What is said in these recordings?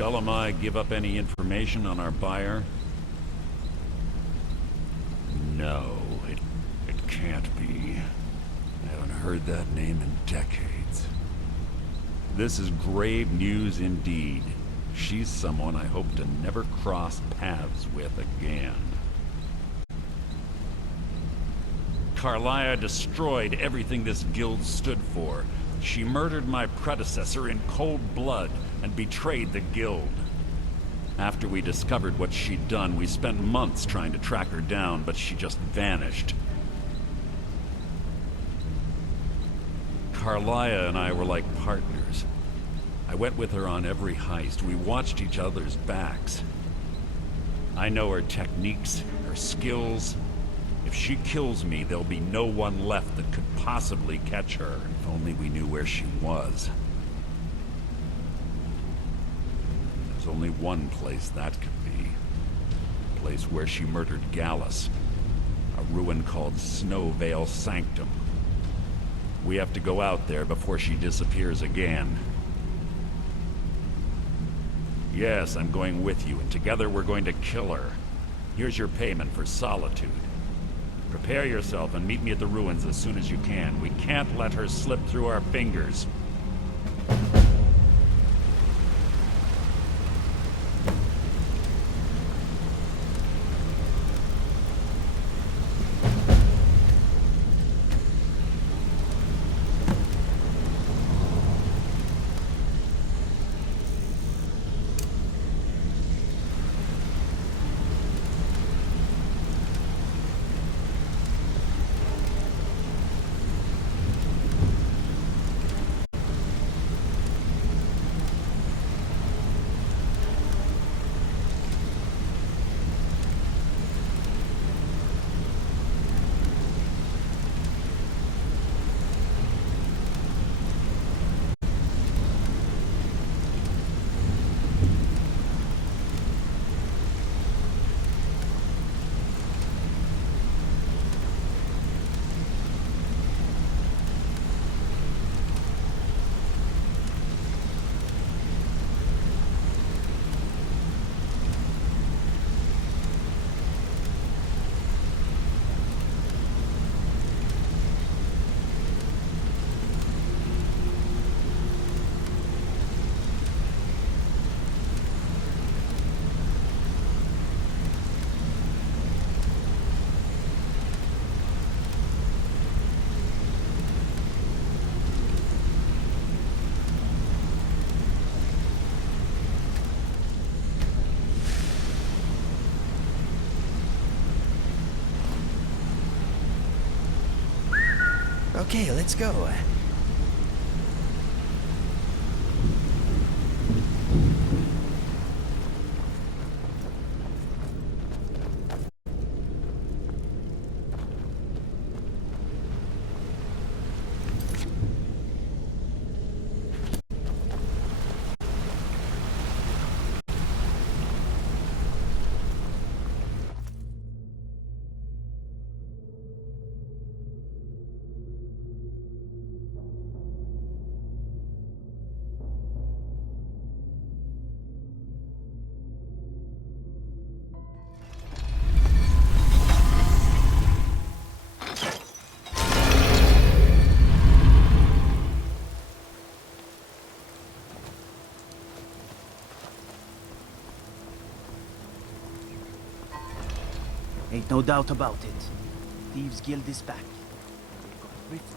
Skyrim give up any information on our buyer? No, it can't be. I haven't heard that name in decades. This is grave news indeed. She's someone I hope to never cross paths with again. Carlia destroyed everything this guild stood for. She murdered my predecessor in cold blood and betrayed the guild. After we discovered what she'd done, we spent months trying to track her down, but she just vanished. Carlia and I were like partners. I went with her on every heist. We watched each other's backs. I know her techniques, her skills. If she kills me, there'll be no one left that could possibly catch her. If only we knew where she was. There's only one place that could be. A place where she murdered Gallus. A ruin called Snowvale Sanctum. We have to go out there before she disappears again. Yes, I'm going with you, and together we're going to kill her. Here's your payment for solitude. Prepare yourself and meet me at the ruins as soon as you can. We can't let her slip through our fingers. Okay, let's go. Ain't no doubt about it. Thieves' Guild is back. They've got everything.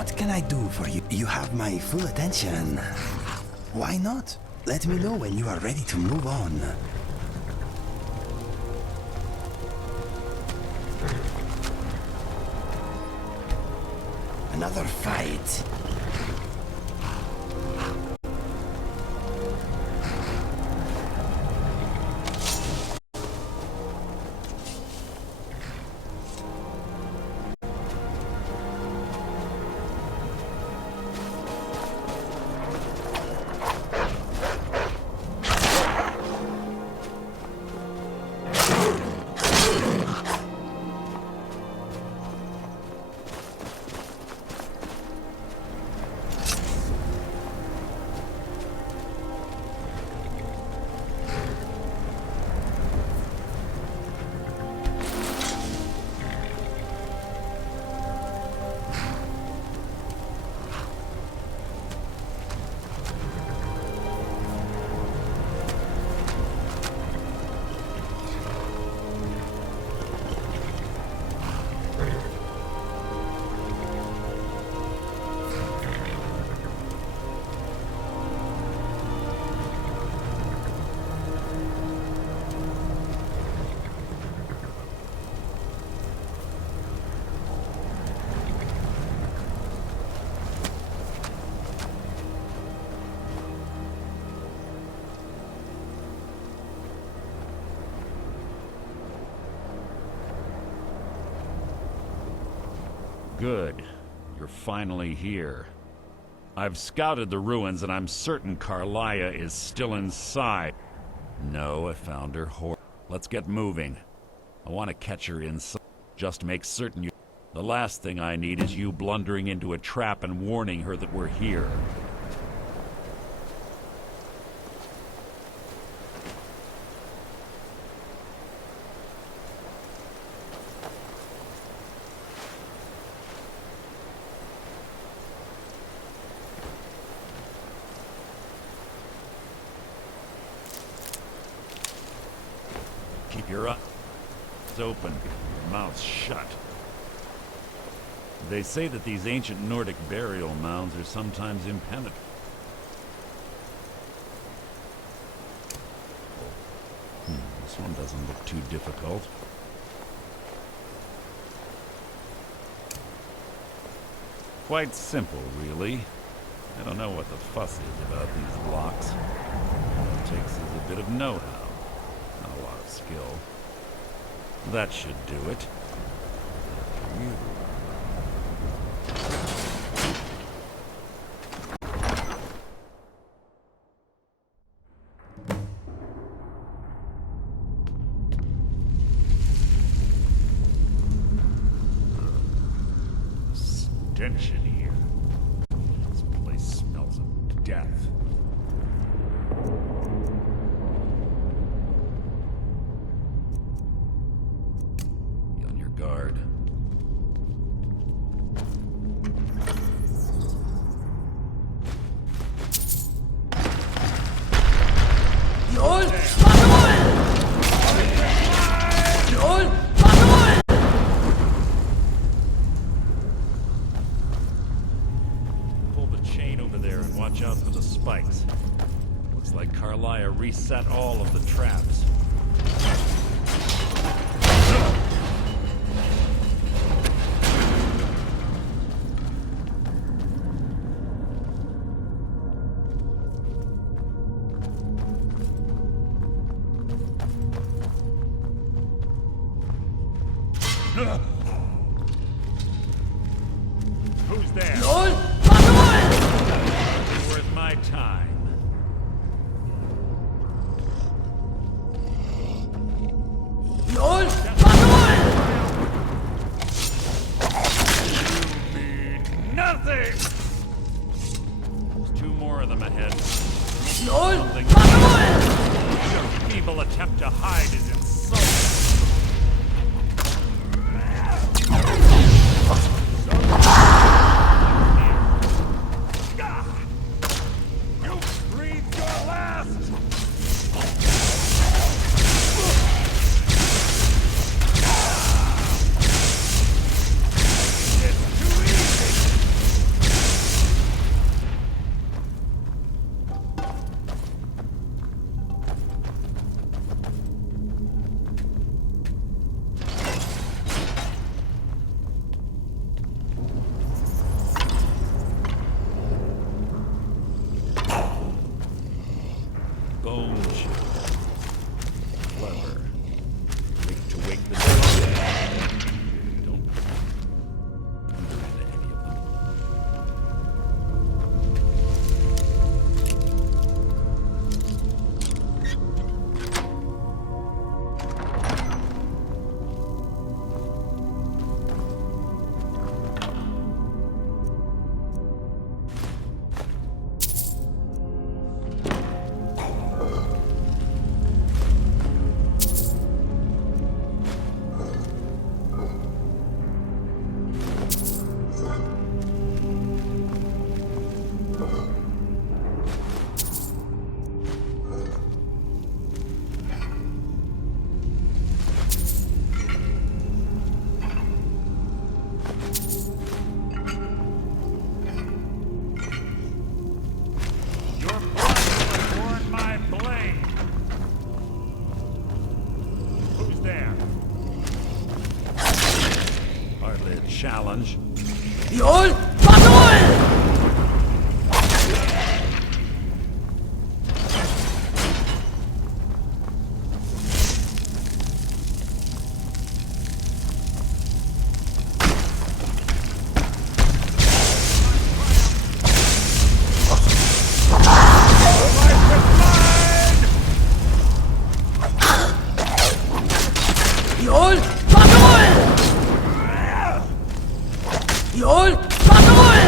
What can I do for you? You have my full attention. Why not? Let me know when you are ready to move on. Another fight. Good. You're finally here. I've scouted the ruins and I'm certain Carlia is still inside. No, I found her Let's get moving. I want to catch her inside. Just make certain you... The last thing I need is you blundering into a trap and warning her that we're here. Keep your eyes open, your mouth shut. They say that these ancient Nordic burial mounds are sometimes impenetrable. This one doesn't look too difficult. Quite simple, really. I don't know what the fuss is about these locks. All it takes is a bit of know-how. Not a lot of skill. That should do it. Phew. Stench in here. This place smells of death. Be on your guard. Pull the chain over there and watch out for the spikes. Looks like Carlia reset all of the traps. Who's there? Worth my time. You mean nothing! There's two more of them ahead. Something. Your feeble attempt to hide is insulting. Bone chip. Clever. To wake the dead. Don't do that to any of them. Challenge. Yol! Patrol! Yol! Patrol! Yol! Patrol!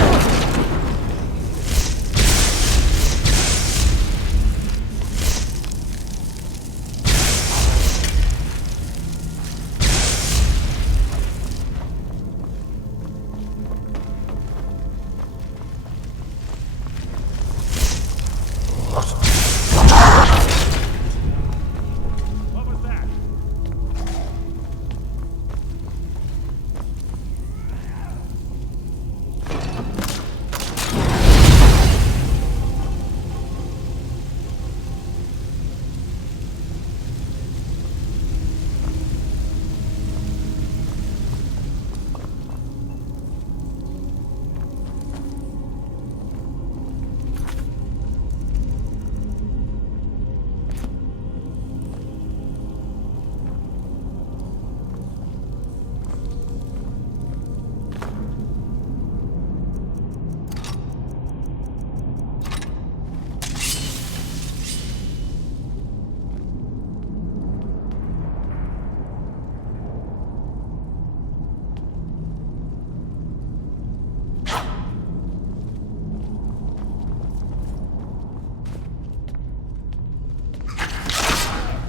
What was that?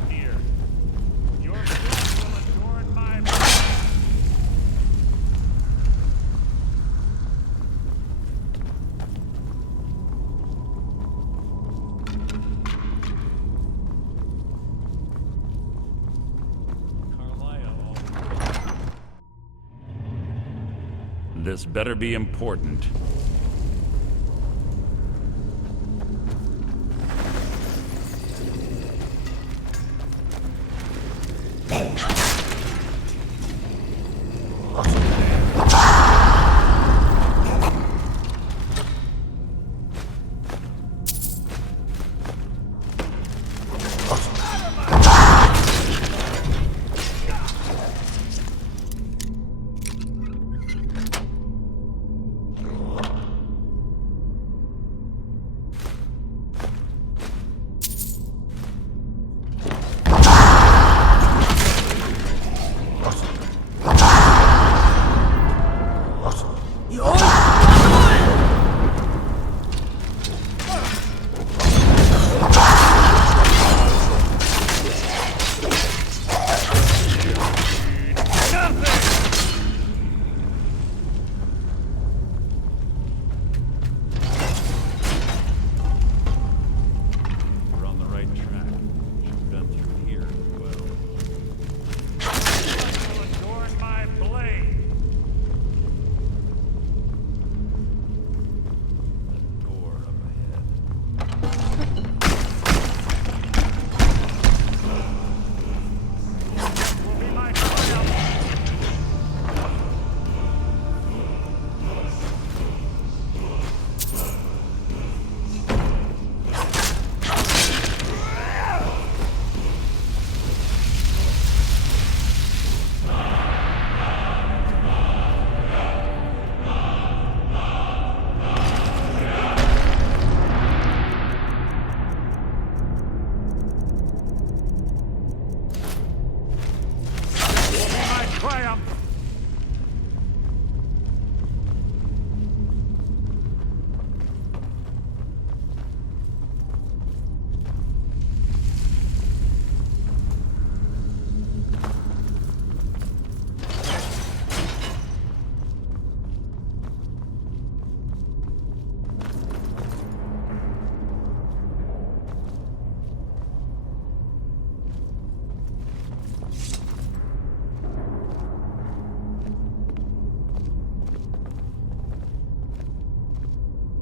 Here. Your blood will adorn my body. Carlisle. This better be important.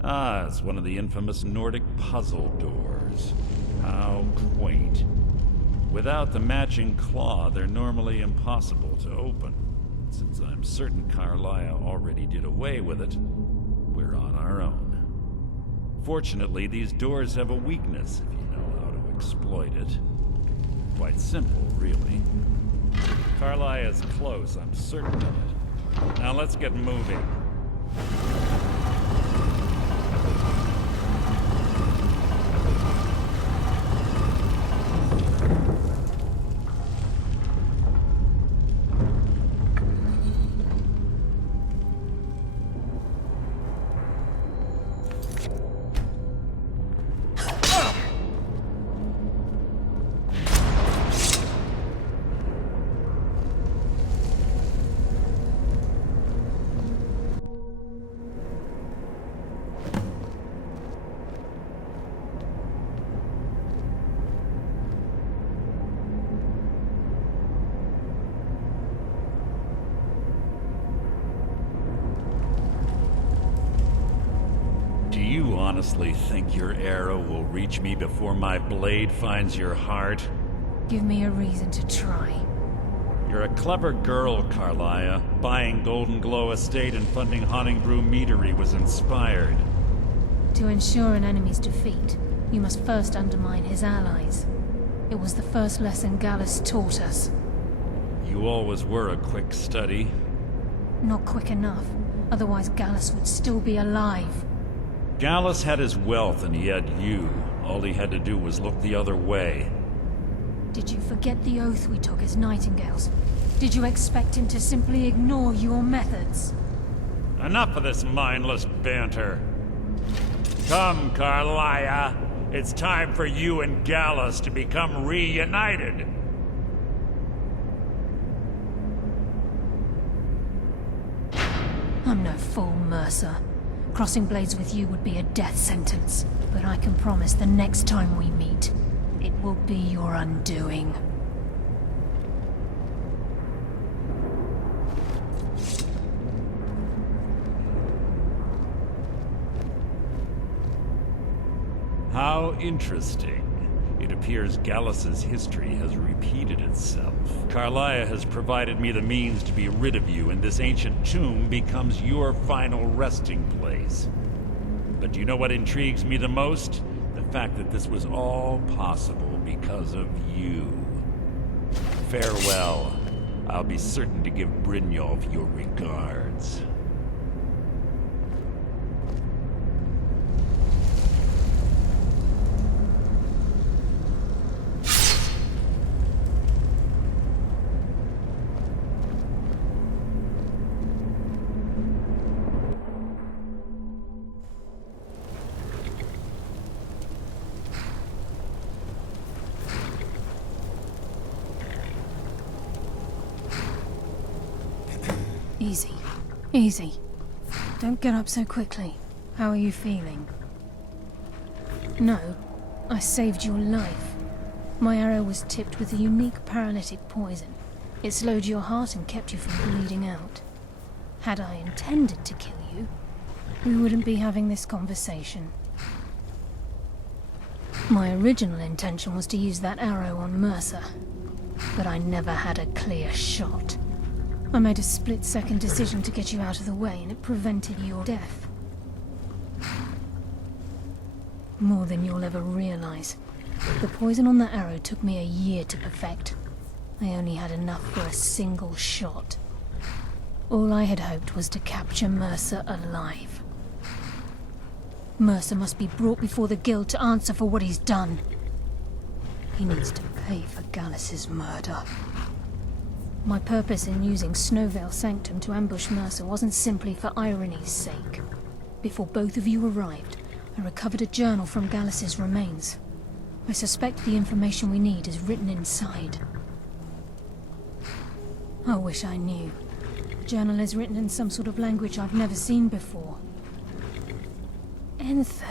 Ah, it's one of the infamous Nordic puzzle doors. How quaint. Without the matching claw, they're normally impossible to open. Since I'm certain Carlia already did away with it, we're on our own. Fortunately, these doors have a weakness if you know how to exploit it. Quite simple, really. Carlia is close, I'm certain of it. Now let's get moving. Do you honestly think your arrow will reach me before my blade finds your heart? Give me a reason to try. You're a clever girl, Carlia. Buying Golden Glow Estate and funding Honningbrew Meadery was inspired. To ensure an enemy's defeat, you must first undermine his allies. It was the first lesson Gallus taught us. You always were a quick study. Not quick enough, otherwise Gallus would still be alive. Gallus had his wealth and he had you. All he had to do was look the other way. Did you forget the oath we took as Nightingales? Did you expect him to simply ignore your methods? Enough of this mindless banter. Come, Carlia. It's time for you and Gallus to become reunited. I'm no fool, Mercer. Crossing blades with you would be a death sentence. But I can promise the next time we meet, it will be your undoing. How interesting. It appears Gallus's history has repeated itself. Carlia has provided me the means to be rid of you, and this ancient tomb becomes your final resting place. But do you know what intrigues me the most? The fact that this was all possible because of you. Farewell. I'll be certain to give Brynjolf your regards. Easy. Easy. Don't get up so quickly. How are you feeling? No, I saved your life. My arrow was tipped with a unique paralytic poison. It slowed your heart and kept you from bleeding out. Had I intended to kill you, we wouldn't be having this conversation. My original intention was to use that arrow on Mercer, but I never had a clear shot. I made a split-second decision to get you out of the way, and it prevented your death. More than you'll ever realize. The poison on that arrow took me a year to perfect. I only had enough for a single shot. All I had hoped was to capture Mercer alive. Mercer must be brought before the Guild to answer for what he's done. He needs to pay for Gallus's murder. My purpose in using Snowvale Sanctum to ambush Mercer wasn't simply for irony's sake. Before both of you arrived, I recovered a journal from Gallus's remains. I suspect the information we need is written inside. I wish I knew. The journal is written in some sort of language I've never seen before. Enther.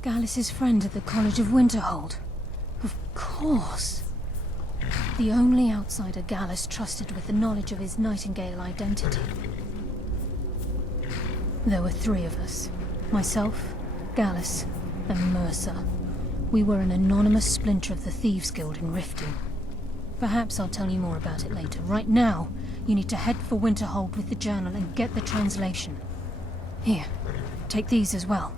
Gallus's friend at the College of Winterhold. Of course. The only outsider Gallus trusted with the knowledge of his Nightingale identity. There were 3 of us. Myself, Gallus, and Mercer. We were an anonymous splinter of the Thieves Guild in Riften. Perhaps I'll tell you more about it later. Right now, you need to head for Winterhold with the journal and get the translation. Here, take these as well.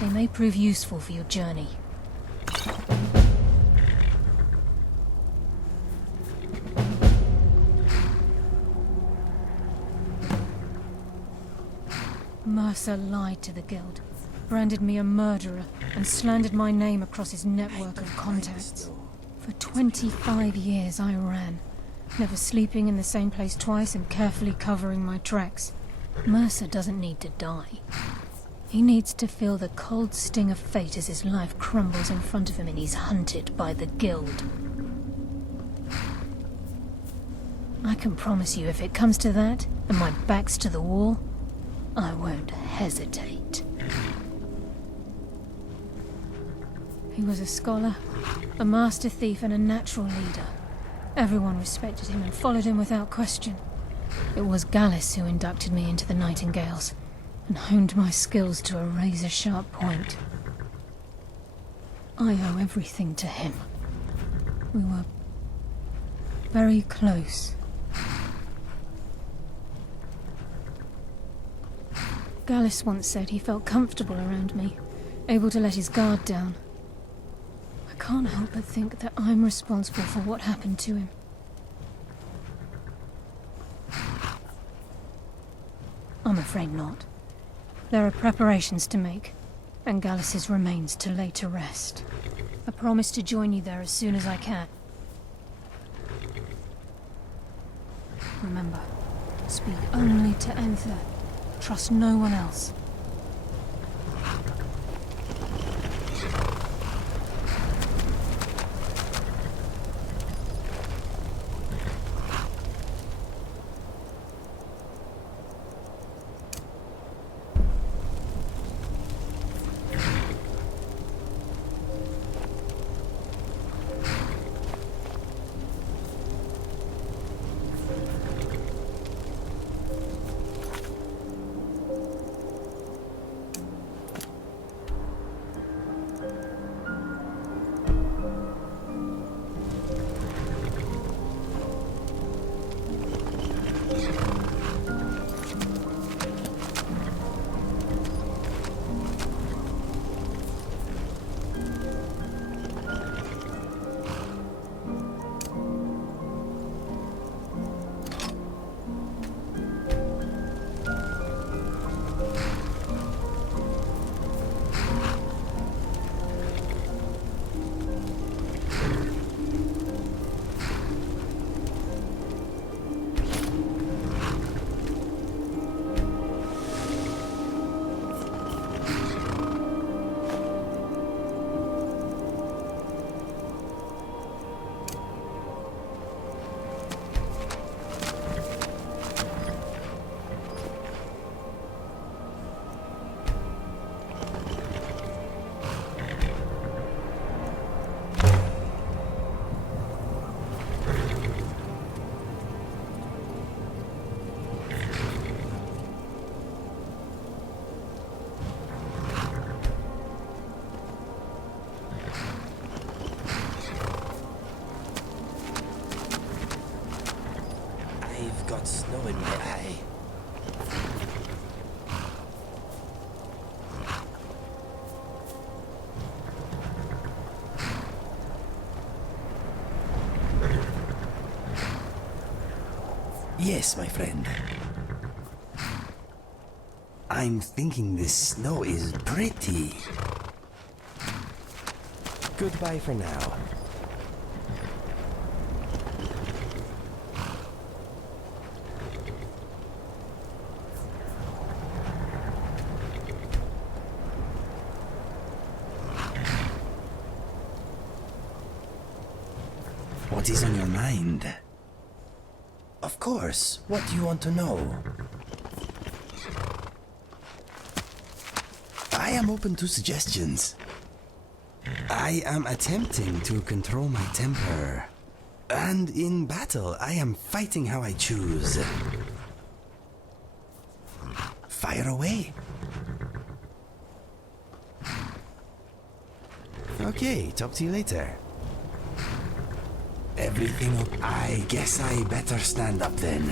They may prove useful for your journey. Mercer lied to the Guild, branded me a murderer, and slandered my name across his network of contacts. For 25 years I ran, never sleeping in the same place twice and carefully covering my tracks. Mercer doesn't need to die. He needs to feel the cold sting of fate as his life crumbles in front of him and he's hunted by the Guild. I can promise you if it comes to that, and my back's to the wall, I won't hesitate. He was a scholar, a master thief, and a natural leader. Everyone respected him and followed him without question. It was Gallus who inducted me into the Nightingales, and honed my skills to a razor-sharp point. I owe everything to him. We were very close. Gallus once said he felt comfortable around me, able to let his guard down. I can't help but think that I'm responsible for what happened to him. I'm afraid not. There are preparations to make, and Gallus's remains to lay to rest. I promise to join you there as soon as I can. Remember, speak only to Enther. Trust no one else. I've got snow in my eye. Yes, my friend. I'm thinking this snow is pretty. Goodbye for now. What is on your mind? Of course, what do you want to know? I am open to suggestions. I am attempting to control my temper. And in battle, I am fighting how I choose. Fire away. Okay, talk to you later. Everything okay? I guess I better stand up then.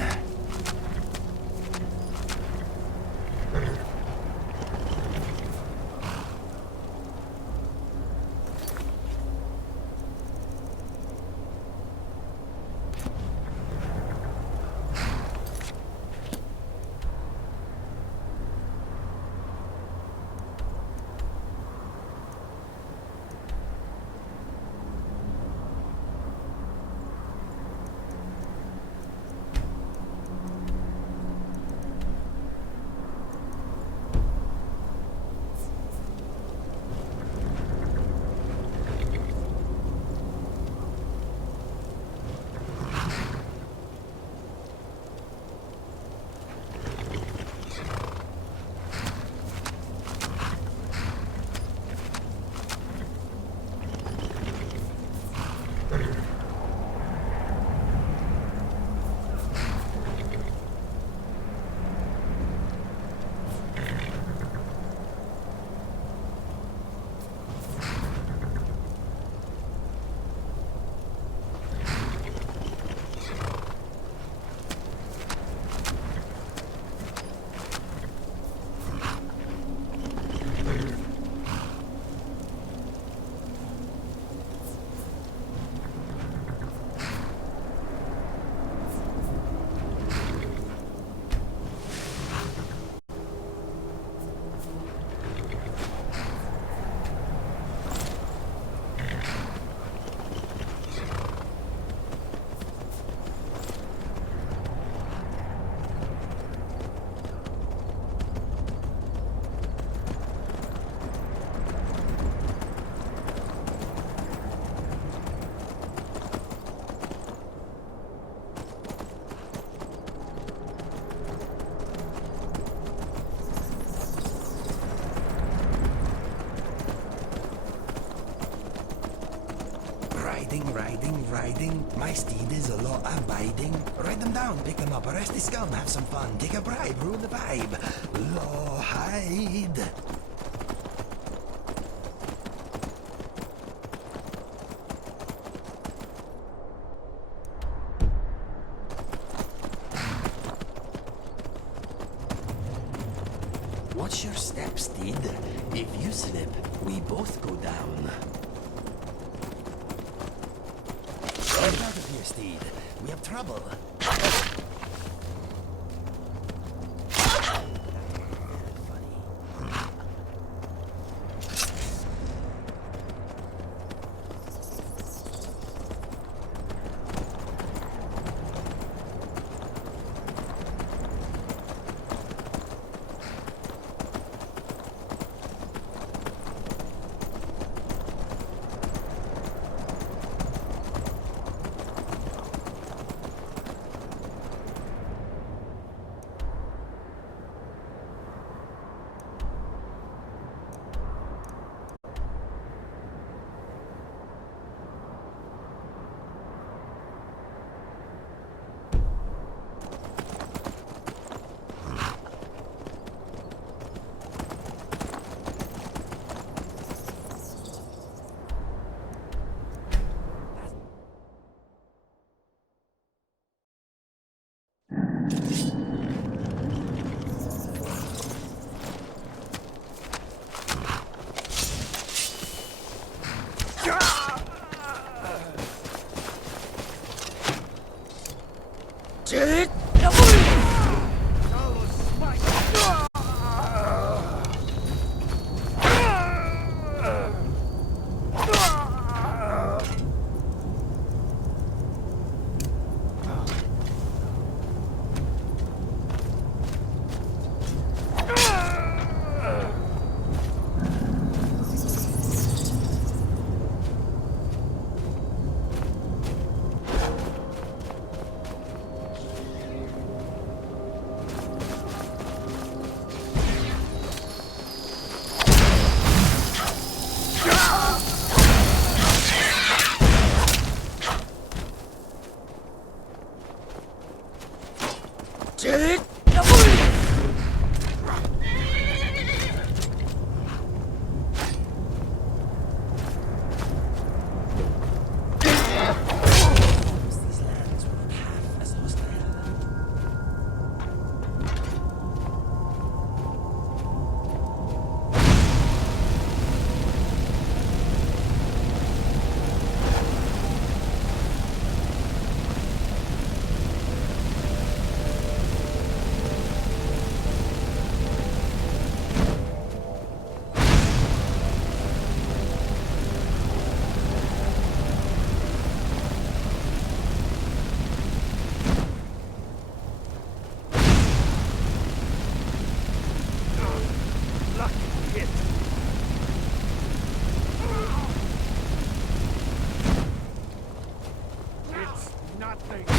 Riding. My steed is a law abiding. Ride them down, pick them up, arrest the scum, have some fun, take a bribe, ruin the vibe. Law hide. Watch your step, steed. If you slip, we both go down. Get out of here, steed. We have trouble. that thing!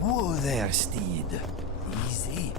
Whoa there, steed. Easy.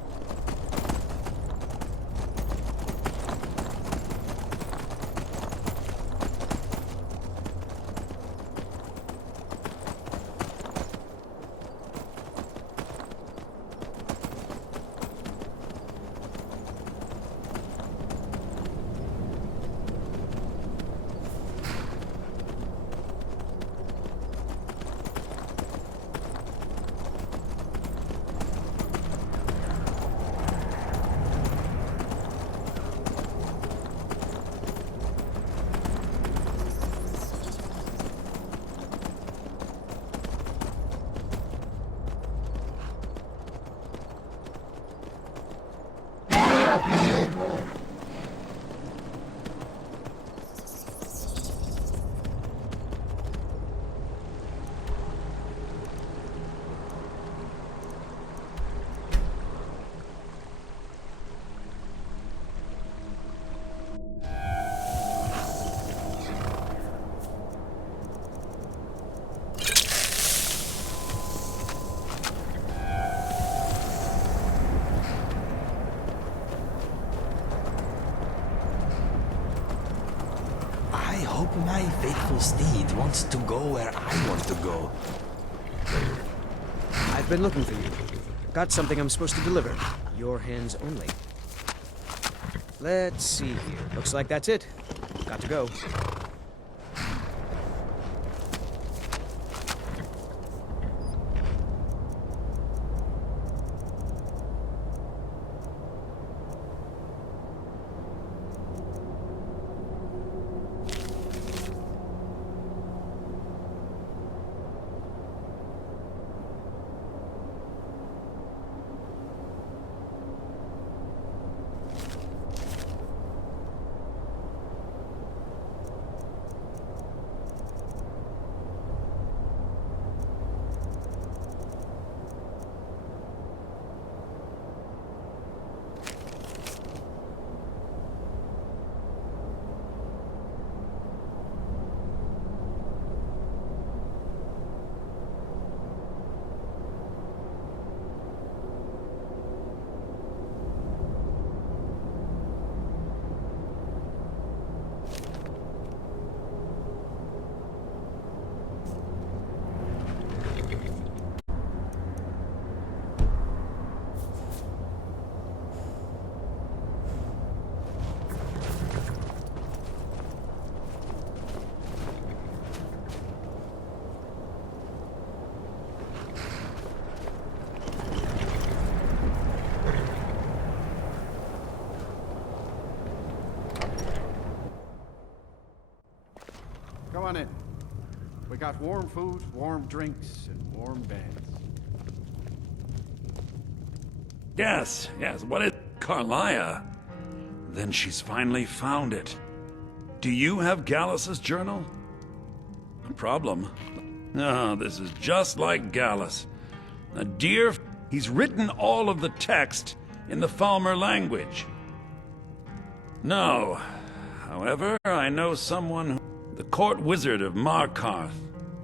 I hope my faithful steed wants to go where I want to go. I've been looking for you. Got something I'm supposed to deliver. Your hands only. Let's see here. Looks like that's it. Got to go. got warm food, warm drinks, and warm beds. Yes, what is Carlia? Then she's finally found it. Do you have Gallus's journal? A problem? No, this is just like Gallus. A dear... He's written all of the text in the Falmer language. No. However, I know someone who... The court wizard of Markarth,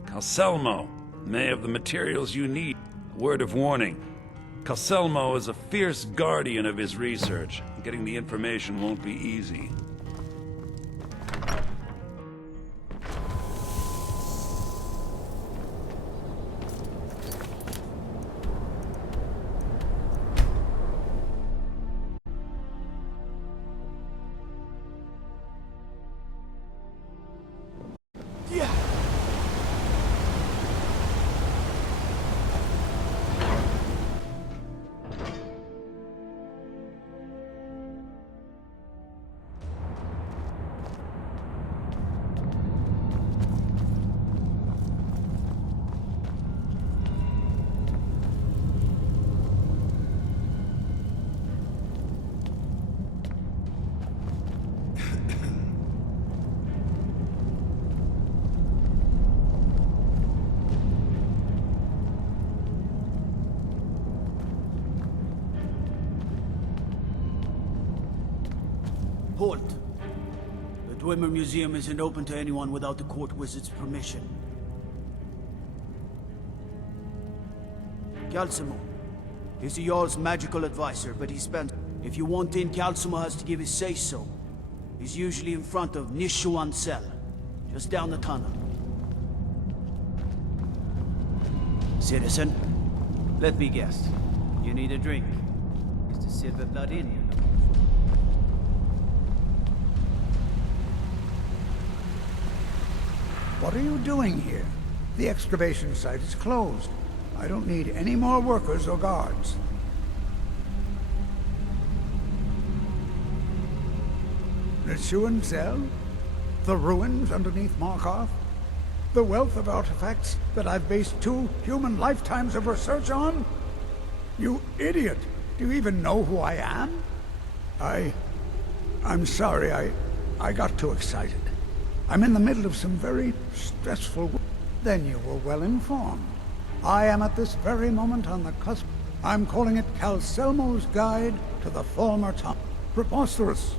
Calselmo, may have the materials you need. A word of warning. Calselmo is a fierce guardian of his research. Getting the information won't be easy. Halt! The Dwemer Museum isn't open to anyone without the court wizard's permission. Calcimo. He's the Jarl's magical advisor, but he spent... If you want in, Calcimo has to give his say-so. He's usually in front of Nishuan Cell, just down the tunnel. Citizen, let me guess. You need a drink. Is the silver blood in you? What are you doing here? The excavation site is closed. I don't need any more workers or guards. Nishuan Cell? The ruins underneath Markarth? The wealth of artifacts that I've based 2 human lifetimes of research on? You idiot! Do you even know who I am? I'm sorry, I got too excited. I'm in the middle of some very stressful work. Then you were well informed. I am at this very moment on the cusp. I'm calling it Calselmo's Guide to the Falmer Tunnel. Preposterous.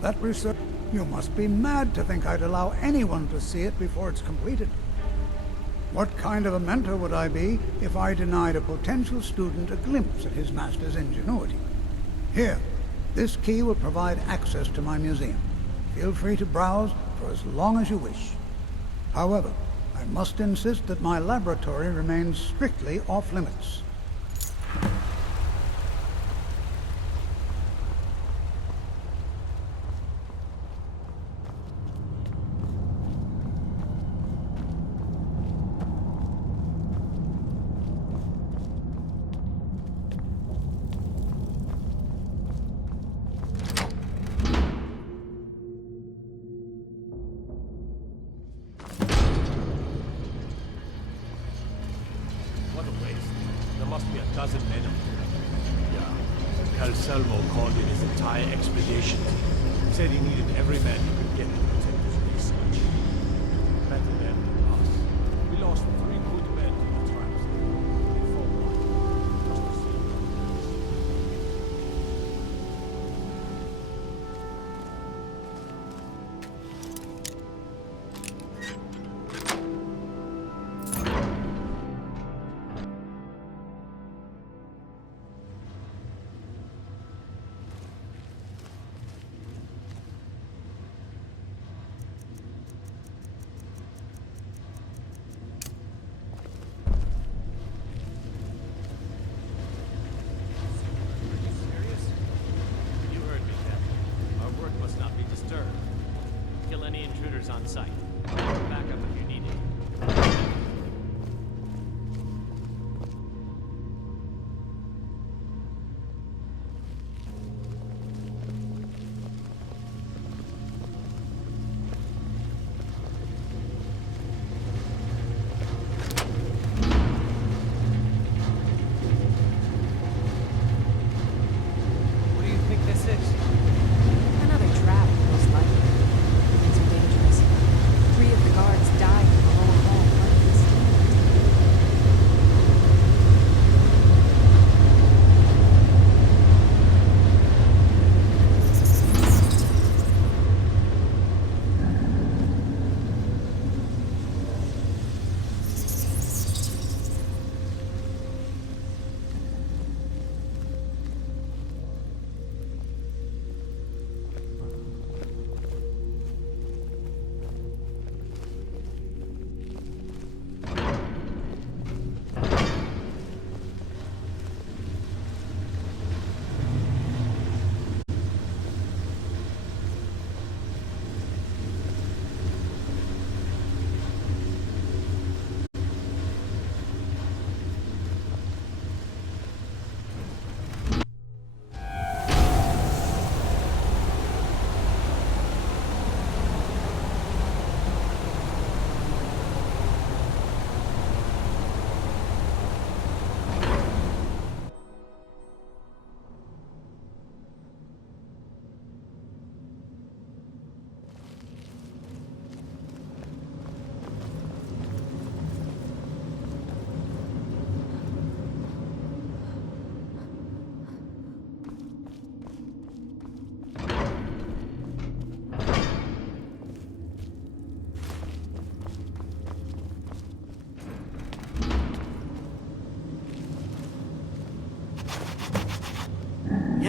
That research... You must be mad to think I'd allow anyone to see it before it's completed. What kind of a mentor would I be if I denied a potential student a glimpse at his master's ingenuity? Here, this key will provide access to my museum. Feel free to browse for as long as you wish. However, I must insist that my laboratory remains strictly off-limits. What a waste. There must be a dozen men up there. Yeah. Calselmo called in his entire expedition. He said he needed every man he could get to protect his research. Better than us. We lost 3 good men to the traps. They fought one. Just the same.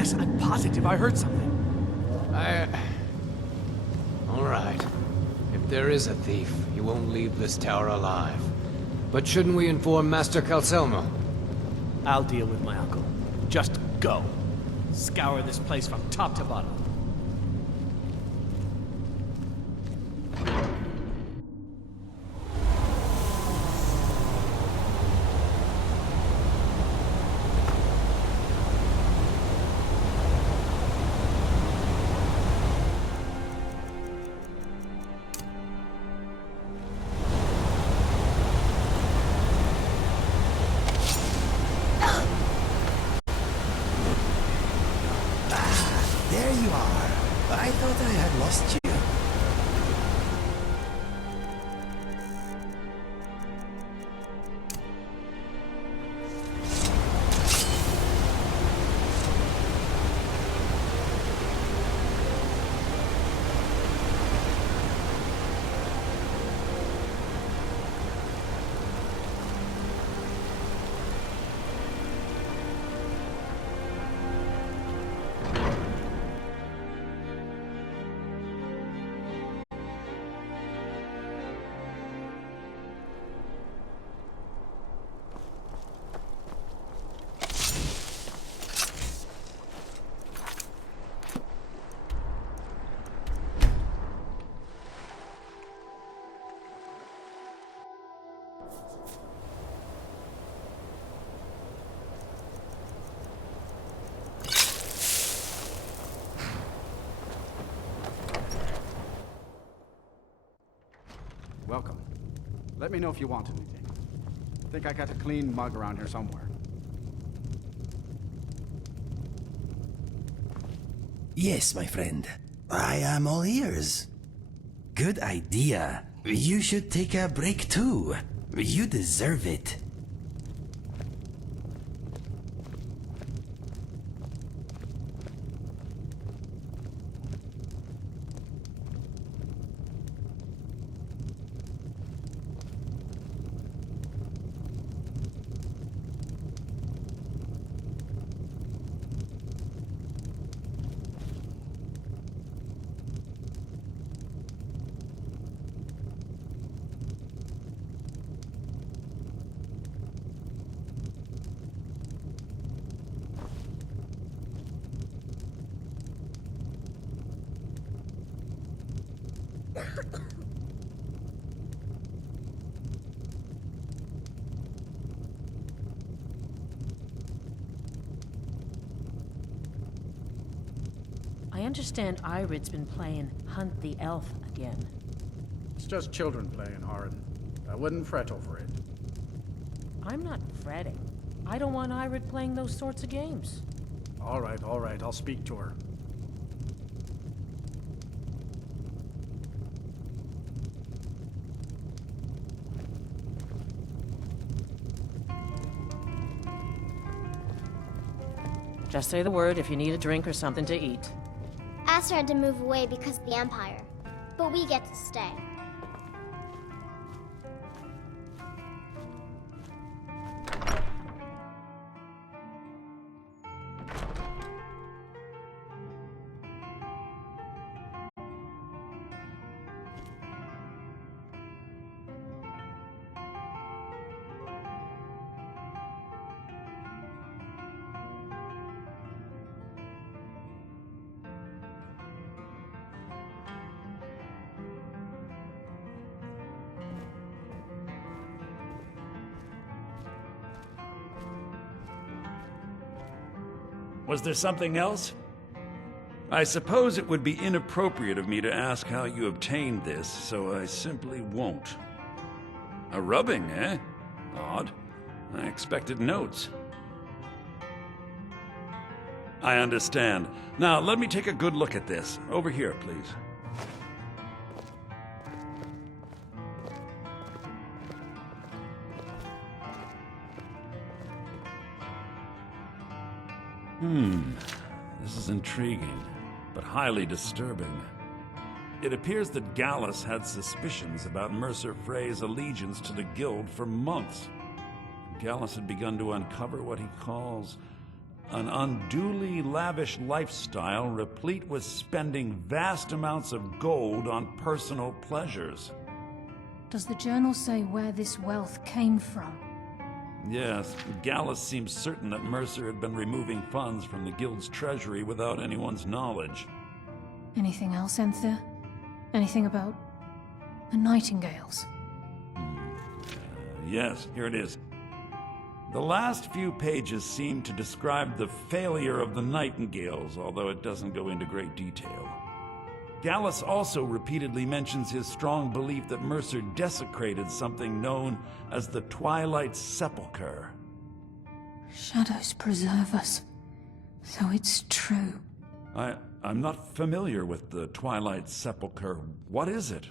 Yes, I'm positive I heard something. All right. If there is a thief, he won't leave this tower alive. But shouldn't we inform Master Calcelmo? I'll deal with my uncle. Just go. Scour this place from top to bottom. There you are. I thought I had lost you. Welcome. Let me know if you want anything. I think I got a clean mug around here somewhere. Yes, my friend. I am all ears. Good idea. You should take a break too. You deserve it. I understand Irid's been playing Hunt the Elf again. It's just children playing, Haran. I wouldn't fret over it. I'm not fretting. I don't want Irid playing those sorts of games. All right, I'll speak to her. Just say the word if you need a drink or something to eat. Aster had to move away because of the Empire, but we get to stay. Was there something else? I suppose it would be inappropriate of me to ask how you obtained this, so I simply won't. A rubbing, eh? Odd. I expected notes. I understand. Now, let me take a good look at this. Over here, please. This is intriguing, but highly disturbing. It appears that Gallus had suspicions about Mercer Frey's allegiance to the Guild for months. Gallus had begun to uncover what he calls An unduly lavish lifestyle replete with spending vast amounts of gold on personal pleasures. Does the journal say where this wealth came from? Yes, Gallus seems certain that Mercer had been removing funds from the guild's treasury without anyone's knowledge. Anything else, Enthir? Anything about the Nightingales? Yes, here it is. The last few pages seem to describe the failure of the Nightingales, although it doesn't go into great detail. Gallus also repeatedly mentions his strong belief that Mercer desecrated something known as the Twilight Sepulchre. Shadows preserve us. So it's true. I'm not familiar with the Twilight Sepulchre. What is it?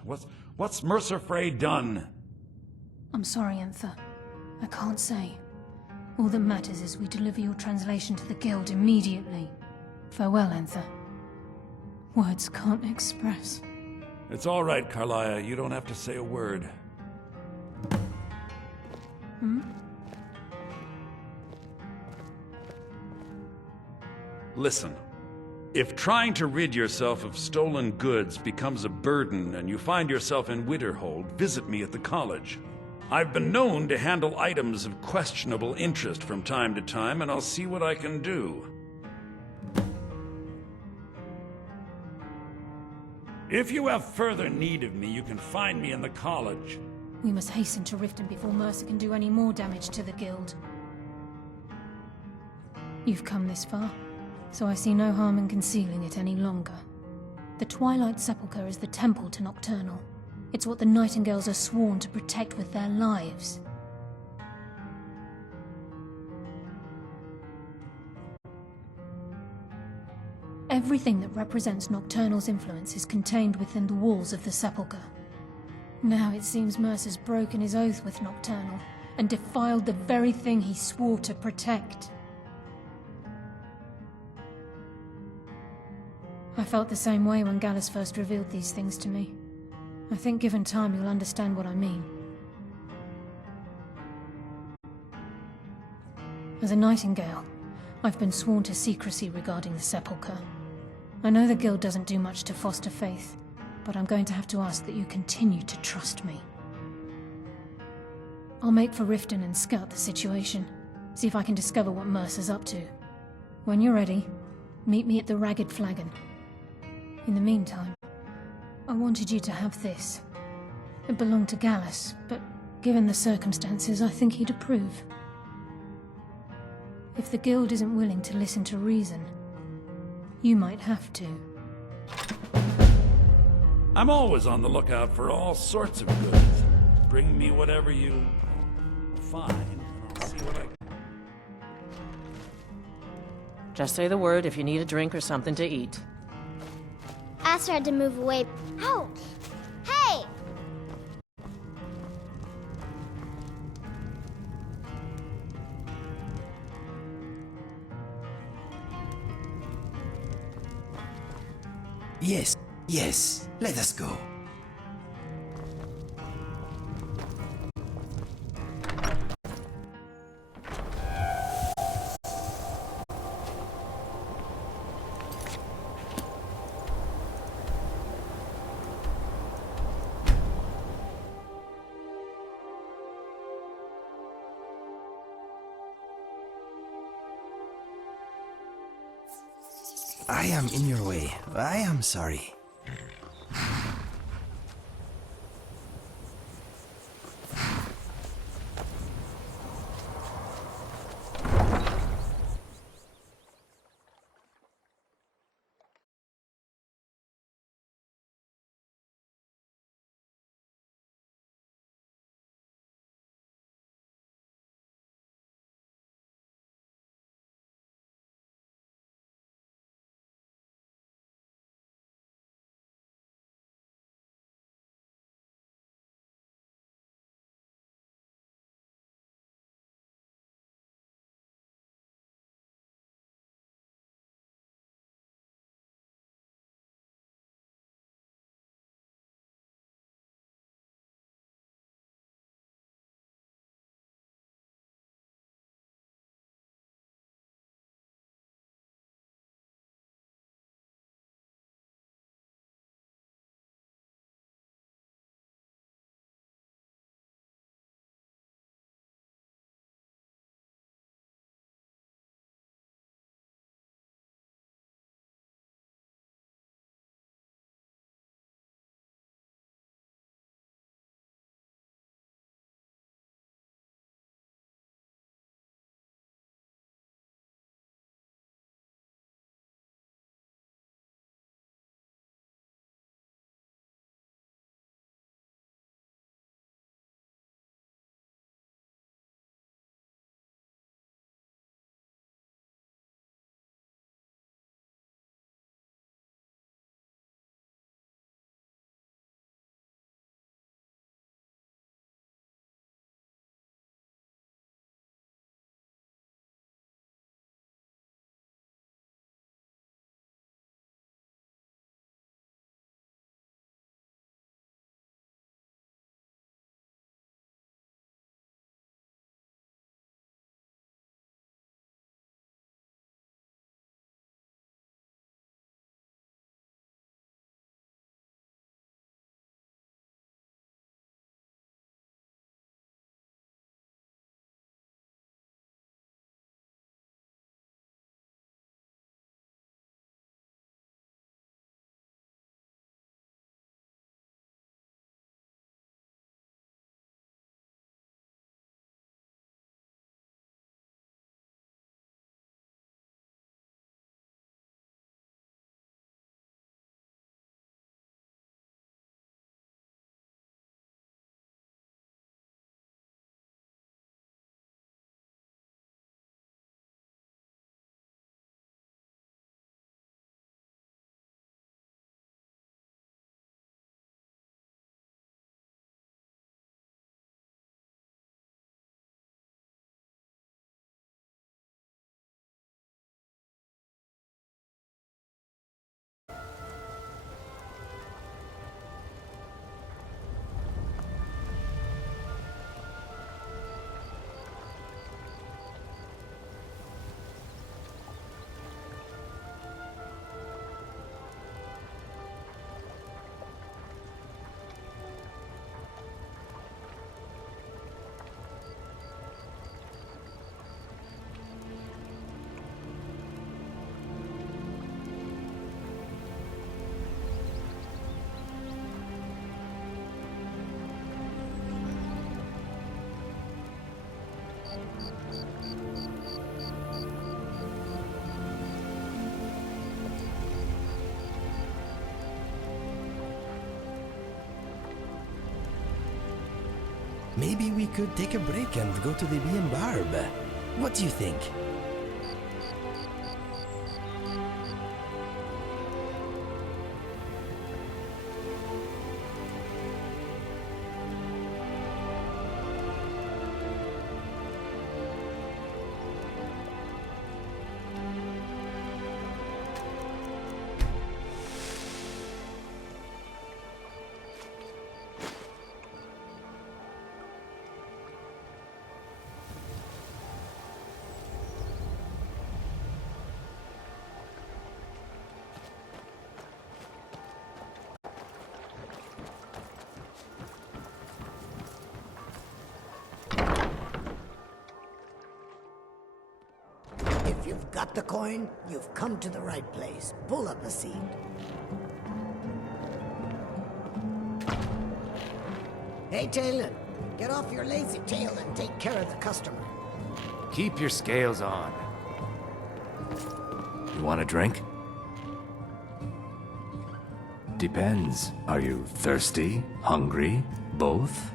What's Mercer Frey done? I'm sorry, Enthir. I can't say. All that matters is we deliver your translation to the guild immediately. Farewell, Enthir. Words can't express. It's all right, Carlia. You don't have to say a word. Listen. If trying to rid yourself of stolen goods becomes a burden and you find yourself in Winterhold, visit me at the college. I've been known to handle items of questionable interest from time to time, and I'll see what I can do. If you have further need of me, you can find me in the college. We must hasten to Riften before Mercer can do any more damage to the guild. You've come this far, so I see no harm in concealing it any longer. The Twilight Sepulchre is the temple to Nocturnal. It's what the Nightingales are sworn to protect with their lives. Everything that represents Nocturnal's influence is contained within the walls of the Sepulchre. Now it seems Mercer's broken his oath with Nocturnal and defiled the very thing he swore to protect. I felt the same way when Gallus first revealed these things to me. I think given time you'll understand what I mean. As a Nightingale, I've been sworn to secrecy regarding the Sepulchre. I know the Guild doesn't do much to foster faith, but I'm going to have to ask that you continue to trust me. I'll make for Riften and scout the situation, see if I can discover what Mercer's up to. When you're ready, meet me at the Ragged Flagon. In the meantime, I wanted you to have this. It belonged to Gallus, but given the circumstances, I think he'd approve. If the Guild isn't willing to listen to reason, you might have to. I'm always on the lookout for all sorts of goods. Bring me whatever you find, and I'll see what I... Just say the word if you need a drink or something to eat. Aster had to move away. Ouch! Hey! Yes, let us go. I am in your way. I am sorry. Maybe we could take a break and go to the Bee and Barb. What do you think? If you've got the coin, you've come to the right place. Pull up a seat. Hey, Talon, get off your lazy tail and take care of the customer. Keep your scales on. You want a drink? Depends. Are you thirsty? Hungry? Both?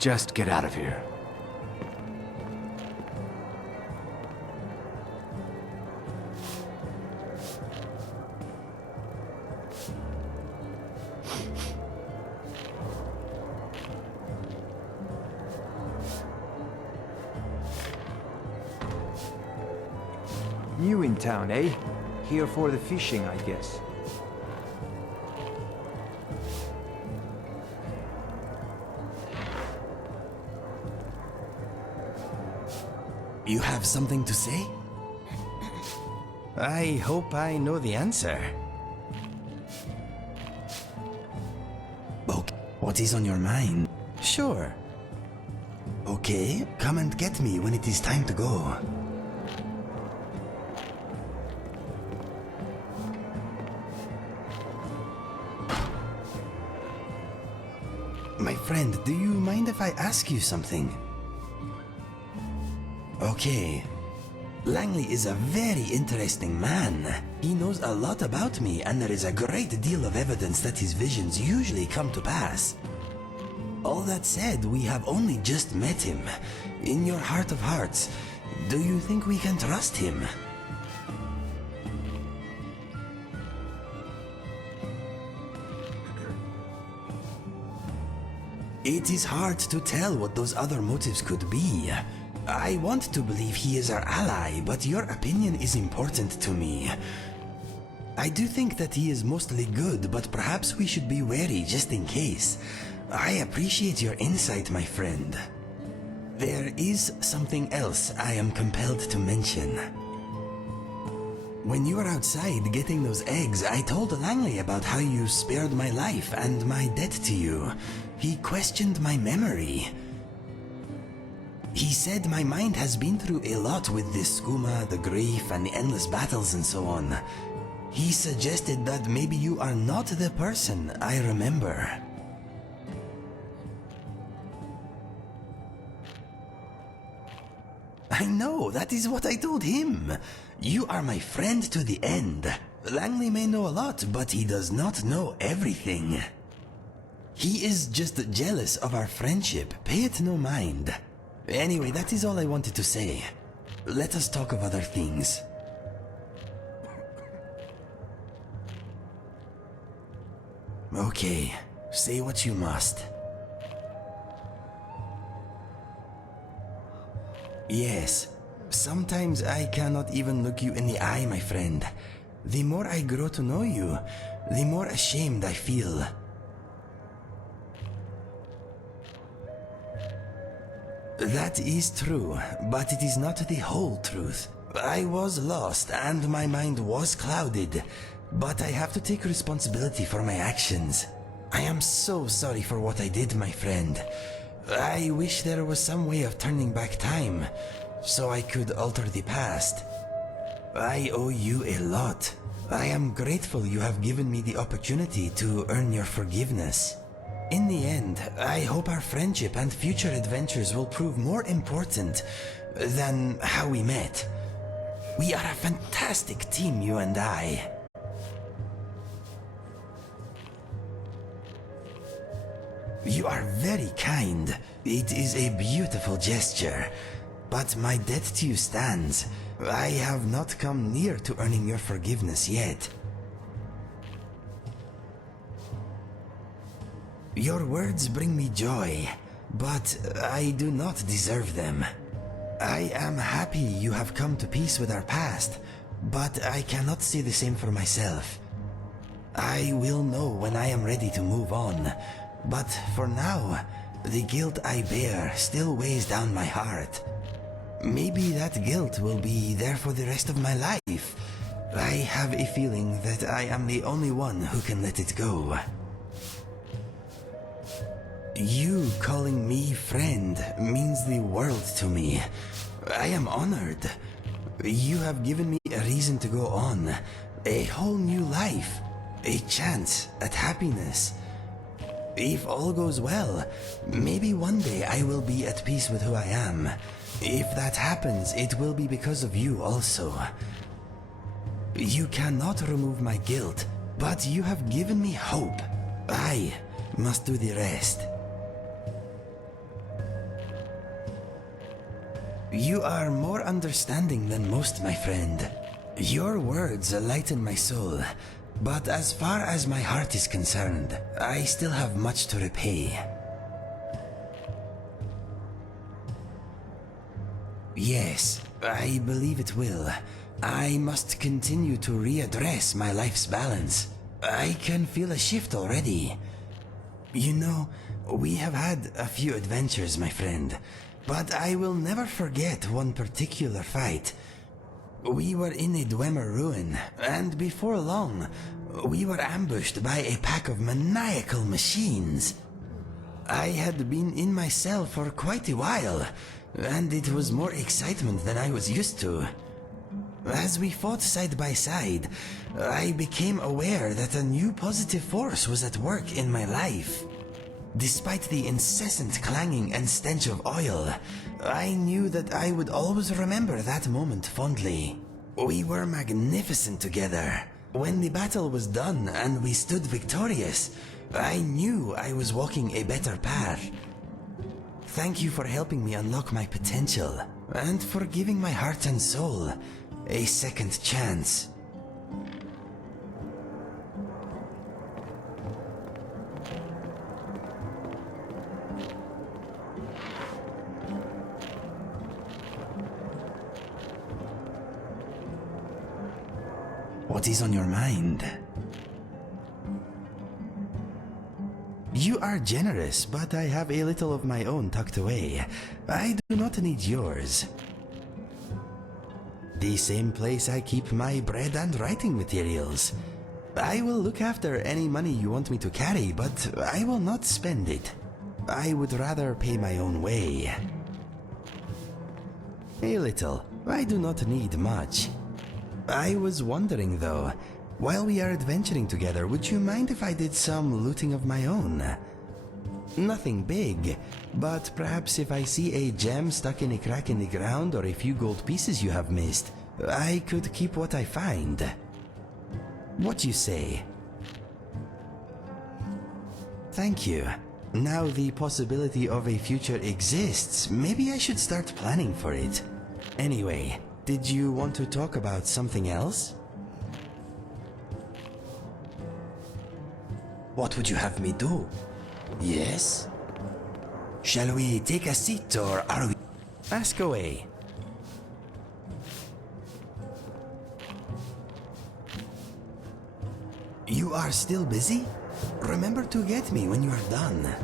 Just get out of here. New in town, eh? Here for the fishing, I guess. You have something to say? I hope I know the answer. Okay, what is on your mind? Sure. Okay, come and get me when it is time to go. My friend, do you mind if I ask you something? Okay. Langley is a very interesting man. He knows a lot about me, and there is a great deal of evidence that his visions usually come to pass. All that said, we have only just met him. In your heart of hearts, do you think we can trust him? It is hard to tell what those other motives could be. I want to believe he is our ally, but your opinion is important to me. I do think that he is mostly good, but perhaps we should be wary just in case. I appreciate your insight, my friend. There is something else I am compelled to mention. When you were outside getting those eggs, I told Langley about how you spared my life and my debt to you. He questioned my memory. He said my mind has been through a lot with this skooma, the grief, and the endless battles and so on. He suggested that maybe you are not the person I remember. I know, that is what I told him. You are my friend to the end. Langley may know a lot, but he does not know everything. He is just jealous of our friendship. Pay it no mind. Anyway, that is all I wanted to say. Let us talk of other things. Okay, say what you must. Yes, sometimes I cannot even look you in the eye, my friend. The more I grow to know you, the more ashamed I feel. That is true, but it is not the whole truth. I was lost and my mind was clouded, but I have to take responsibility for my actions. I am so sorry for what I did, my friend. I wish there was some way of turning back time, so I could alter the past. I owe you a lot. I am grateful you have given me the opportunity to earn your forgiveness. In the end, I hope our friendship and future adventures will prove more important than how we met. We are a fantastic team, you and I. You are very kind. It is a beautiful gesture. But my debt to you stands. I have not come near to earning your forgiveness yet. Your words bring me joy, but I do not deserve them. I am happy you have come to peace with our past, but I cannot say the same for myself. I will know when I am ready to move on, but for now, the guilt I bear still weighs down my heart. Maybe that guilt will be there for the rest of my life. I have a feeling that I am the only one who can let it go. You calling me friend means the world to me. I am honored. You have given me a reason to go on, a whole new life, a chance at happiness. If all goes well, maybe one day I will be at peace with who I am. If that happens, it will be because of you also. You cannot remove my guilt, but you have given me hope. I must do the rest. You are more understanding than most, my friend. Your words lighten my soul, but as far as my heart is concerned, I still have much to repay. Yes, I believe it will. I must continue to readdress my life's balance. I can feel a shift already. You know, we have had a few adventures, my friend, but I will never forget one particular fight. We were in a Dwemer ruin, and before long, we were ambushed by a pack of maniacal machines. I had been in my cell for quite a while, and it was more excitement than I was used to. As we fought side by side, I became aware that a new positive force was at work in my life. Despite the incessant clanging and stench of oil, I knew that I would always remember that moment fondly. We were magnificent together. When the battle was done and we stood victorious, I knew I was walking a better path. Thank you for helping me unlock my potential, and for giving my heart and soul a second chance. What is on your mind? You are generous, but I have a little of my own tucked away. I do not need yours. The same place I keep my bread and writing materials. I will look after any money you want me to carry, but I will not spend it. I would rather pay my own way. A little. I do not need much. I was wondering though, while we are adventuring together, would you mind if I did some looting of my own? Nothing big, but perhaps if I see a gem stuck in a crack in the ground or a few gold pieces you have missed, I could keep what I find. What you say? Thank you. Now the possibility of a future exists, maybe I should start planning for it. Anyway, did you want to talk about something else? What would you have me do? Yes? Shall we take a seat or are we... Ask away. You are still busy? Remember to get me when you are done.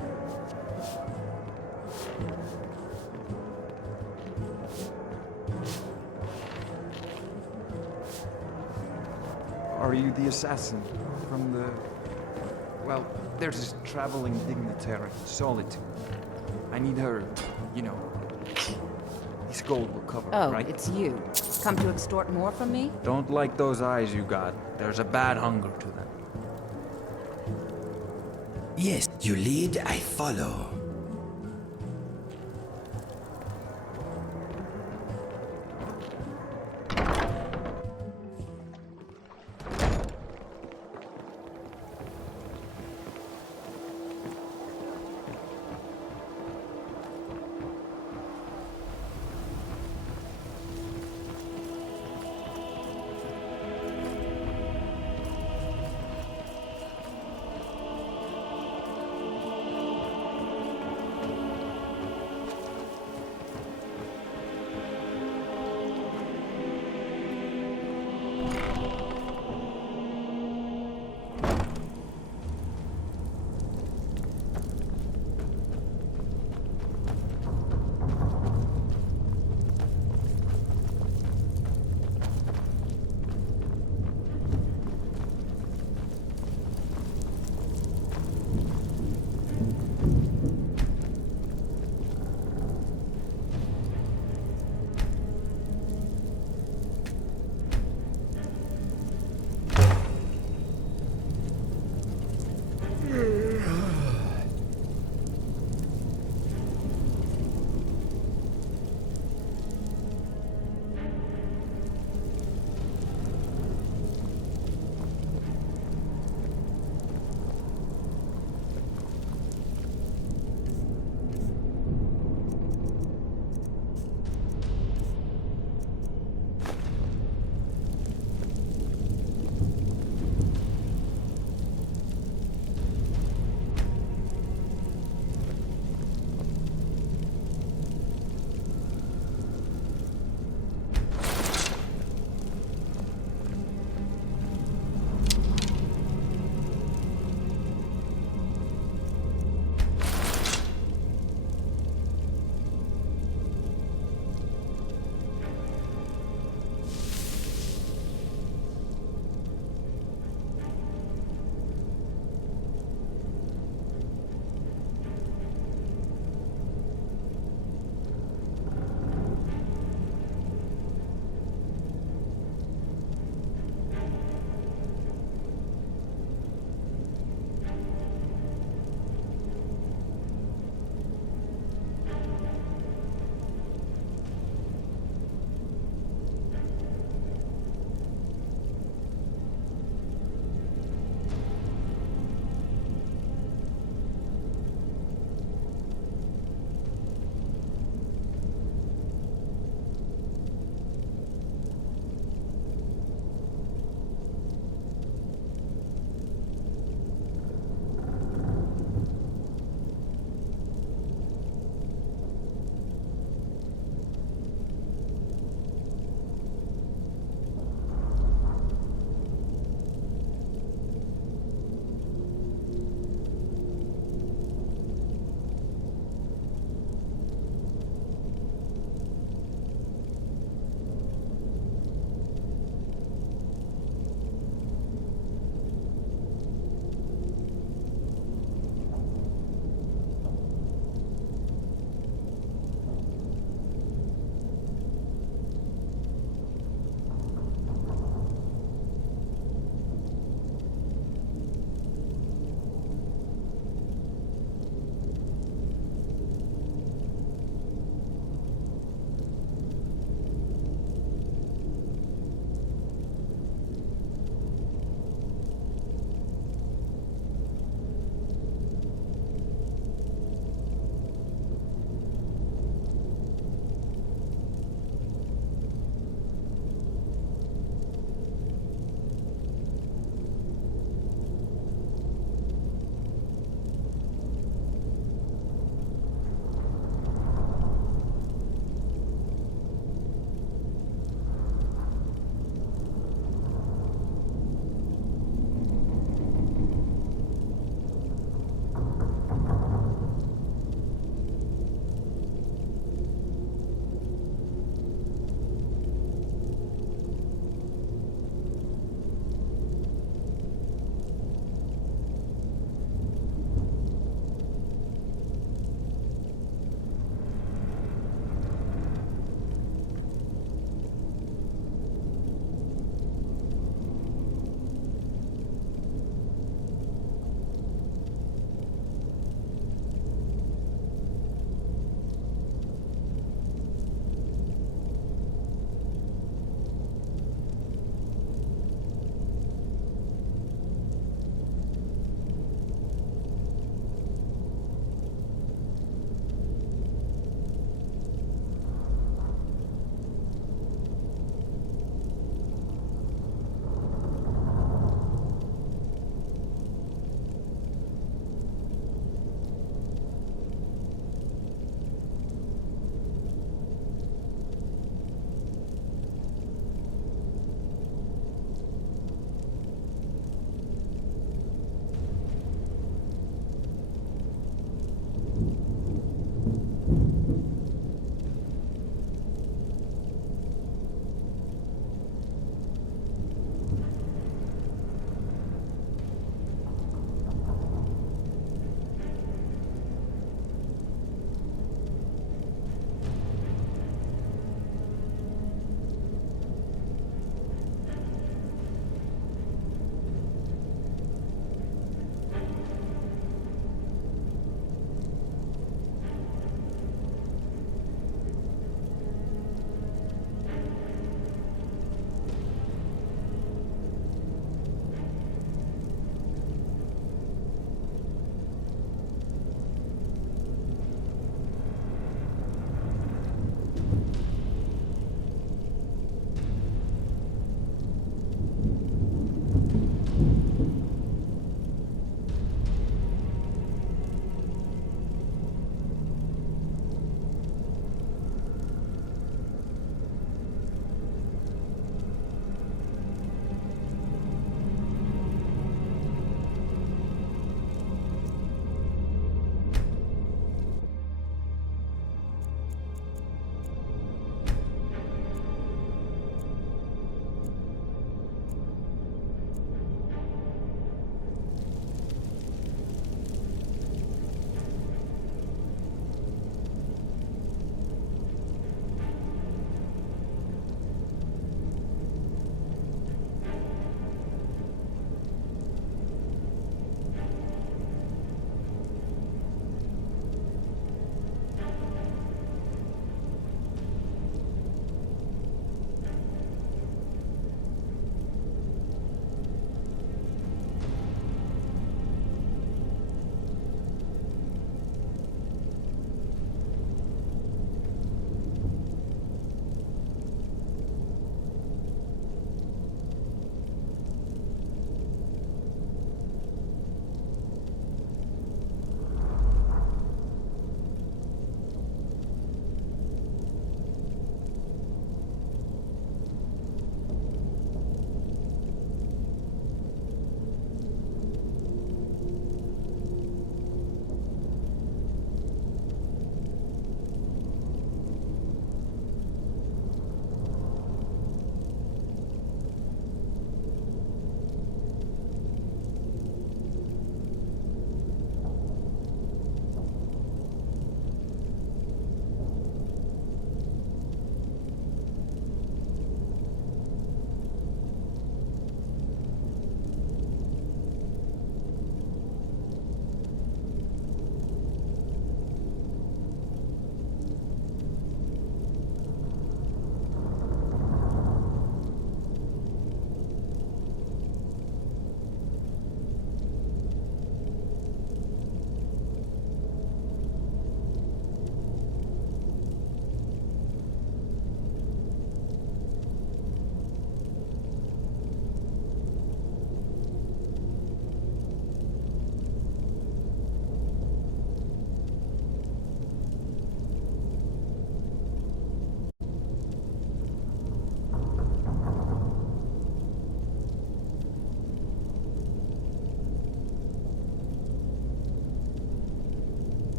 Are you the assassin from the... Well, there's this traveling dignitary, Solitude. I need her, you know, This gold will cover it, Oh, right? it's you. Come to extort more from me? Don't like those eyes you got. There's a bad hunger to them. Yes, you lead, I follow.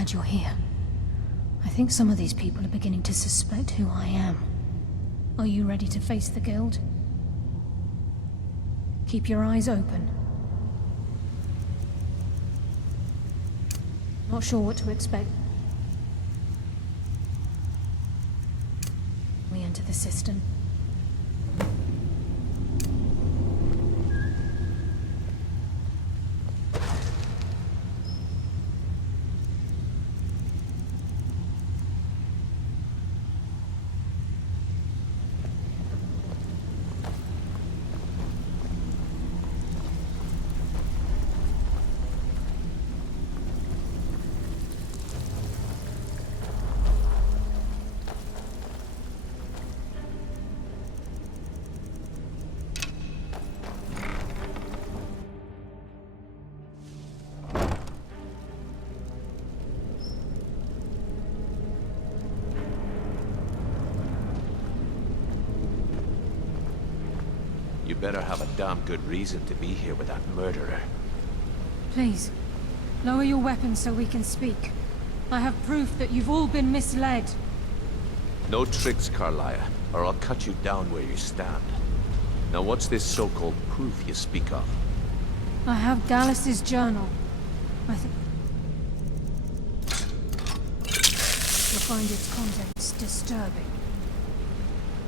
glad you're here. I think some of these people are beginning to suspect who I am. Are you ready to face the Guild? Keep your eyes open. Not sure what to expect. We enter the cistern. You better have a damn good reason to be here with that murderer. Please, lower your weapons so we can speak. I have proof that you've all been misled. No tricks, Carlia, or I'll cut you down where you stand. Now what's this so-called proof you speak of? I have Gallus's journal. I think you'll find its contents disturbing.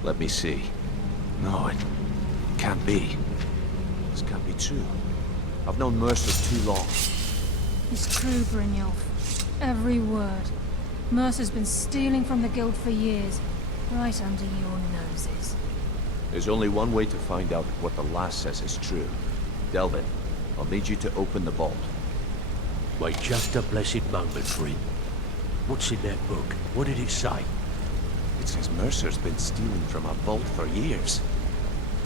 Let me see. No, it can't be. This can't be true. I've known Mercer too long. It's true, Brynjolf. Every word. Mercer's been stealing from the Guild for years, right under your noses. There's only one way to find out what the lass says is true. Delvin, I'll need you to open the vault. Wait just a blessed moment, Bryn. What's in that book? What did it say? It says Mercer's been stealing from our vault for years.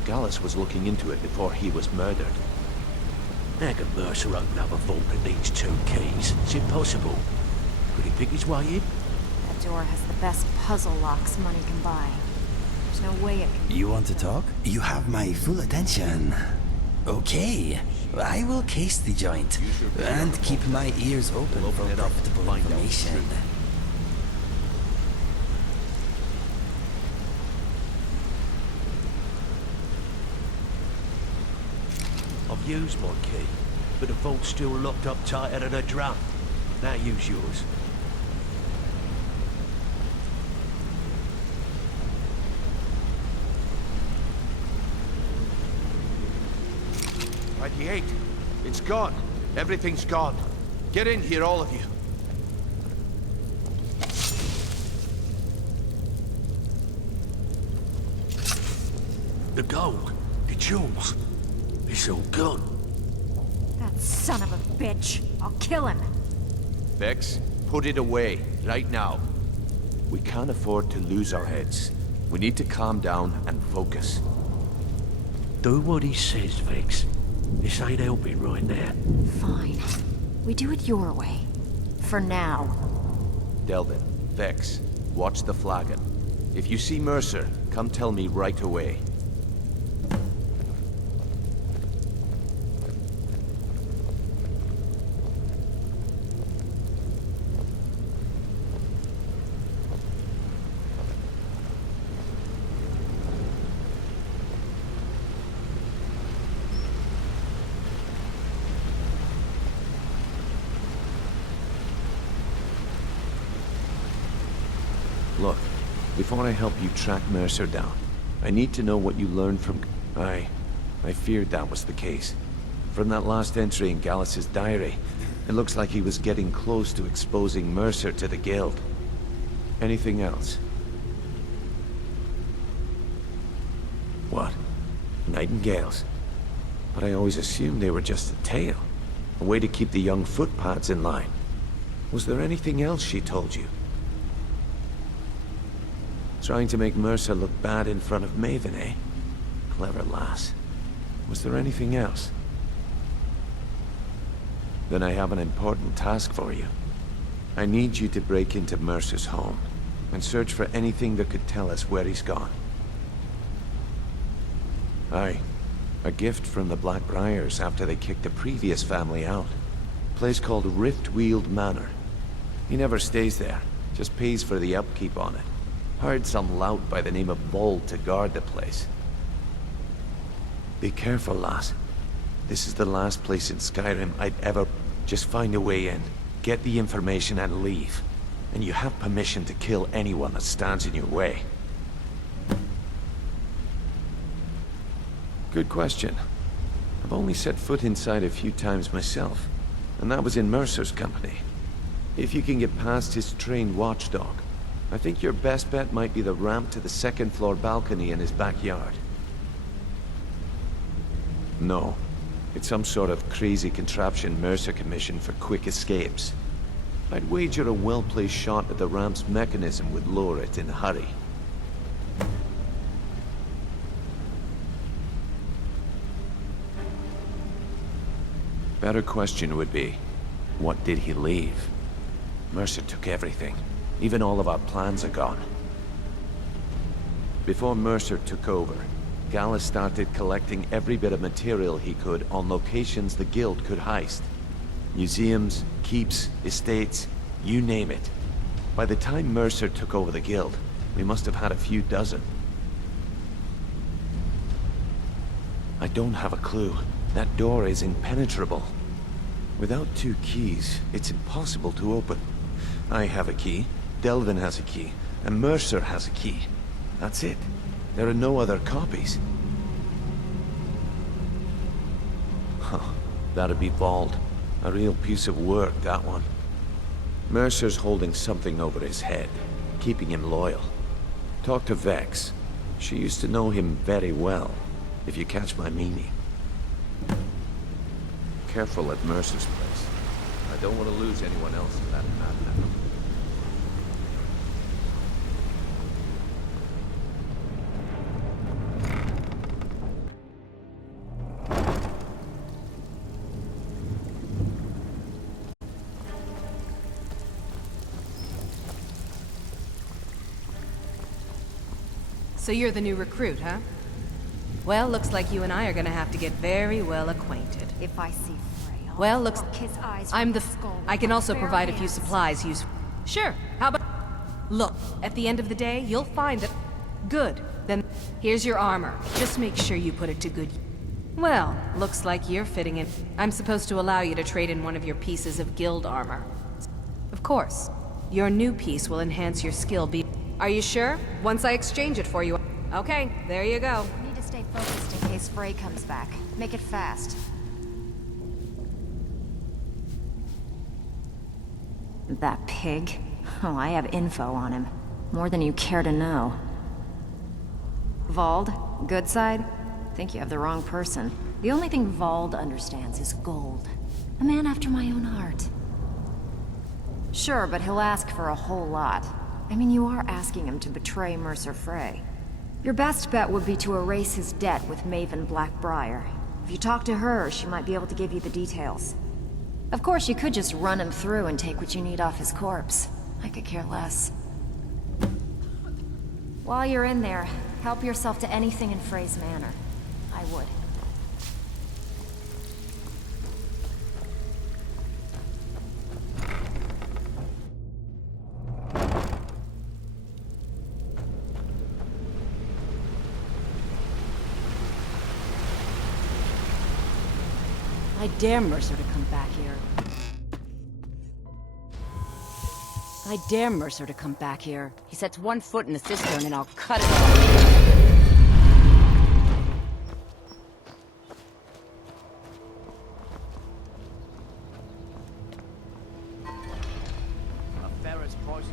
Gallus was looking into it before he was murdered. How can Mercer open up a vault that needs 2 keys? It's impossible. Could he pick his way in? That door has the best puzzle locks money can buy. There's no way it can... You want to talk? You have my full attention. Okay, I will case the joint and keep my ears open for profitable information. I've used my key, but the vault's still locked up tighter than a drum. Now use yours. It's gone. Everything's gone. Get in here, all of you. The gold, the jewels, it's all gone. That son of a bitch. I'll kill him. Vex, put it away, right now. We can't afford to lose our heads. We need to calm down and focus. Do what he says, Vex. This ain't helping right now. Fine. We do it your way. For now. Delvin, Vex, watch the flagon. If you see Mercer, come tell me right away. Look, before I help you track Mercer down, I need to know what you learned from... I feared that was the case. From that last entry in Gallus's diary, it looks like he was getting close to exposing Mercer to the Guild. Anything else? What? Nightingales? But I always assumed they were just a tale. A way to keep the young footpads in line. Was there anything else she told you? Trying to make Mercer look bad in front of Maven, eh? Clever lass. Was there anything else? Then I have an important task for you. I need you to break into Mercer's home and search for anything that could tell us where he's gone. Aye. A gift from the Blackbriars after they kicked the previous family out. A place called Riftweald Manor. He never stays there, just pays for the upkeep on it. Hired some lout by the name of Vold to guard the place. Be careful, lass. This is the last place in Skyrim I'd ever... Just find a way in, get the information and leave. And you have permission to kill anyone that stands in your way. Good question. I've only set foot inside a few times myself, and that was in Mercer's company. If you can get past his trained watchdog, I think your best bet might be the ramp to the second-floor balcony in his backyard. No. It's some sort of crazy contraption Mercer commissioned for quick escapes. I'd wager a well-placed shot at the ramp's mechanism would lower it in a hurry. Better question would be, what did he leave? Mercer took everything. Even all of our plans are gone. Before Mercer took over, Gallus started collecting every bit of material he could on locations the Guild could heist. Museums, keeps, estates, you name it. By the time Mercer took over the Guild, we must have had a few dozen. I don't have a clue. That door is impenetrable. Without 2 keys, it's impossible to open. I have a key, Delvin has a key, and Mercer has a key. That's it. There are no other copies. Huh. That'd be Vold. A real piece of work, that one. Mercer's holding something over his head, keeping him loyal. Talk to Vex. She used to know him very well, if you catch my meaning. Careful at Mercer's place. I don't want to lose anyone else in that madman. So you're the new recruit, huh? Well, looks like you and I are gonna have to get very well acquainted. If I see Frey, well, looks... his eyes I'm the... skull I can also bare provide a few hands. supplies used... Sure, how about... Look, at the end of the day, you'll find it. Good. Then, here's your armor. Just make sure you put it to good... Well, looks like you're fitting in. I'm supposed to allow you to trade in one of your pieces of guild armor. Of course. Your new piece will enhance your skill be... Are you sure? Once I exchange it for you... Okay, there you go. Need to stay focused in case Frey comes back. Make it fast. That pig? Oh, I have info on him. More than you care to know. Vold? Good side? Think you have the wrong person. The only thing Vold understands is gold. A man after my own heart. Sure, but he'll ask for a whole lot. I mean, you are asking him to betray Mercer Frey. Your best bet would be to erase his debt with Maven Blackbriar. If you talk to her, she might be able to give you the details. Of course, you could just run him through and take what you need off his corpse. I could care less. While you're in there, help yourself to anything in Frey's manor. I would. I dare Mercer to come back here. I dare Mercer to come back here. He sets one foot in the cistern and I'll cut it off. Ferris prices.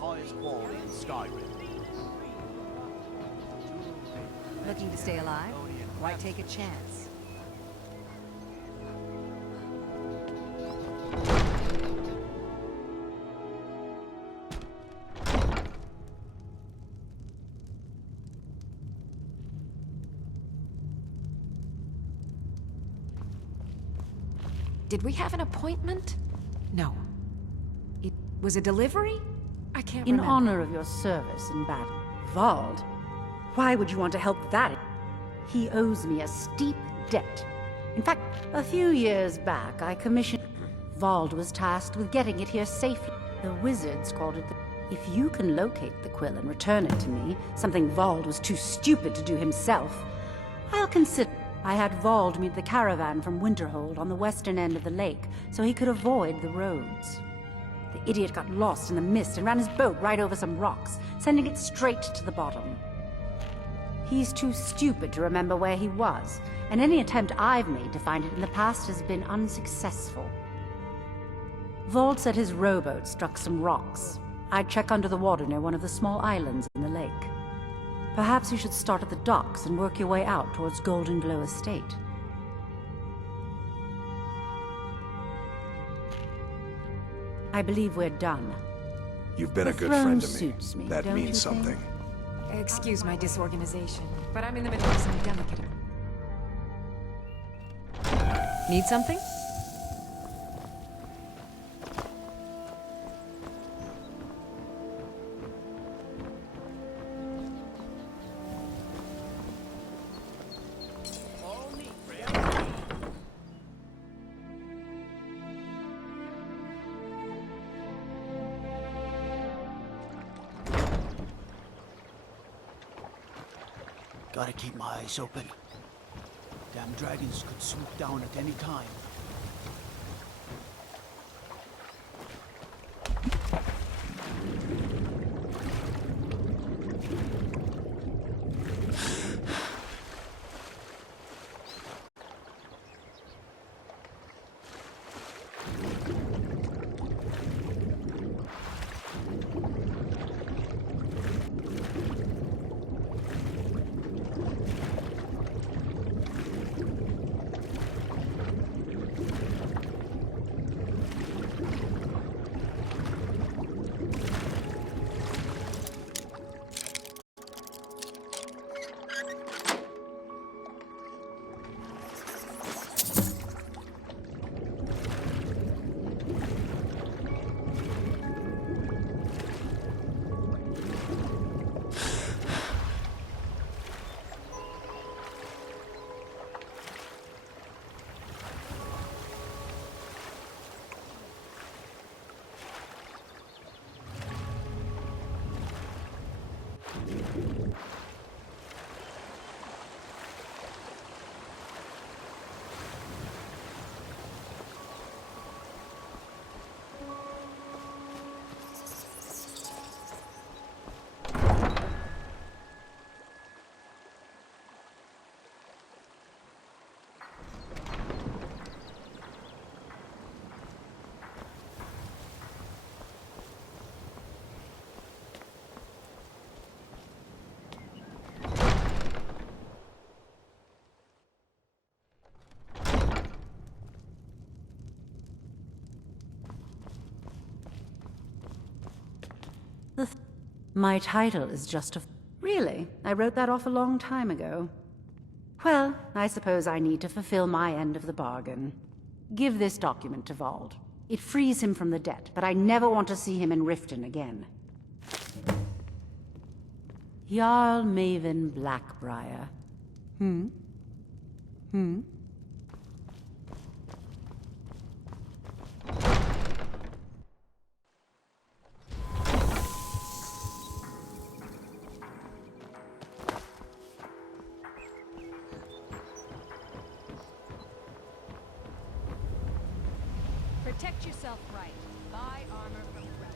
Highest quality in Skyrim. Looking to stay alive? Why take a chance? Did we have an appointment? No. It was a delivery? I can't In honor of your service in battle. Vold? Why would you want to help that? He owes me a steep debt. In fact, a few years back, I commissioned... Vald was tasked with getting it here safely. The wizards called it the... If you can locate the quill and return it to me, something Vald was too stupid to do himself, I'll consider... I had Vald meet the caravan from Winterhold on the western end of the lake, so he could avoid the roads. The idiot got lost in the mist and ran his boat right over some rocks, sending it straight to the bottom. He's too stupid to remember where he was, and any attempt I've made to find it in the past has been unsuccessful. Vald said his rowboat struck some rocks. I'd check under the water near one of the small islands in the lake. Perhaps you should start at the docks and work your way out towards Golden Glow Estate. I believe we're done. You've been a good throne friend to me. suits me, That don't you means something. think? Excuse my disorganization, but I'm in the middle of some delicate... Need something? Gotta keep my eyes open. Damn dragons could swoop down at any time. My title is just a... Really? I wrote that off a long time ago. Well, I suppose I need to fulfill my end of the bargain. Give this document to Vald. It frees him from the debt, but I never want to see him in Riften again. Jarl Maven Blackbriar. Hmm? Protect yourself right. Buy armor from Rel.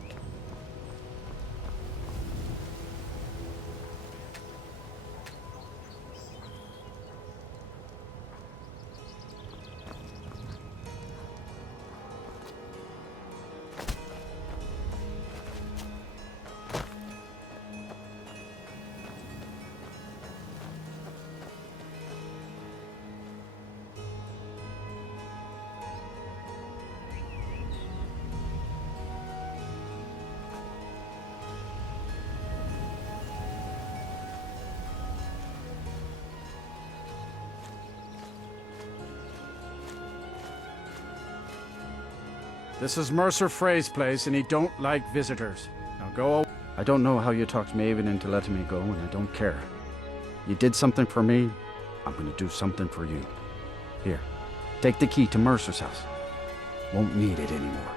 This is Mercer Frey's place, and he don't like visitors. Now go. I don't know how you talked Maven into letting me go, and I don't care. You did something for me, I'm gonna do something for you. Here, take the key to Mercer's house. Won't need it anymore.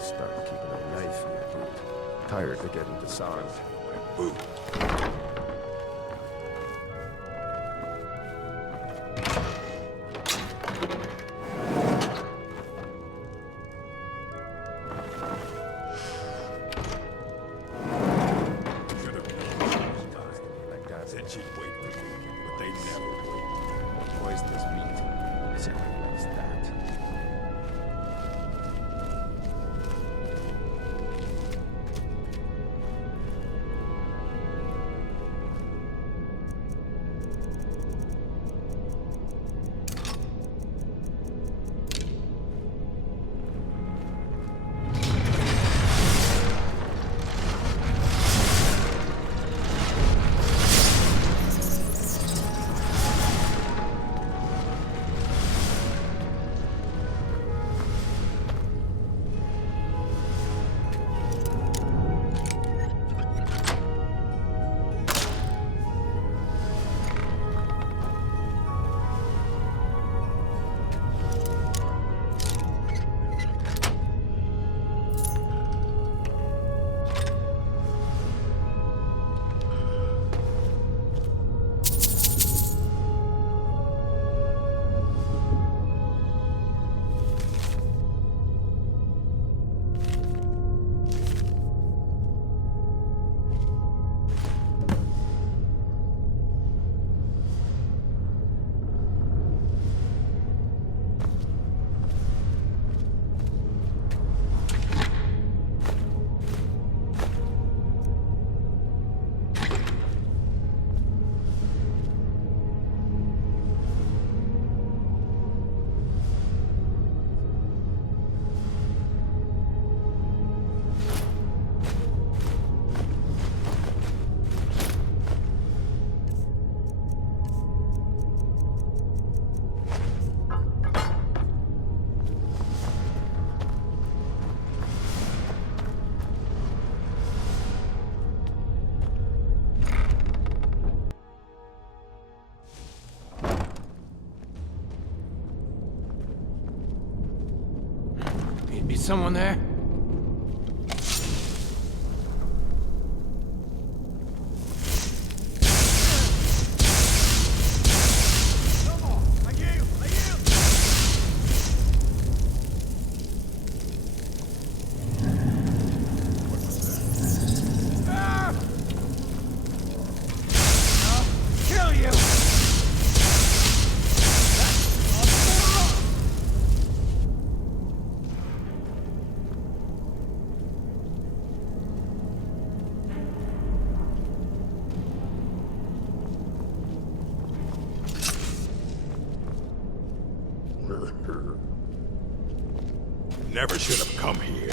Start keeping a knife near. Tired of getting disarmed. My boot. Said she'd wait for me, but they never would. Poisonous meat. Said he likes that. Be someone there? Never should have come here.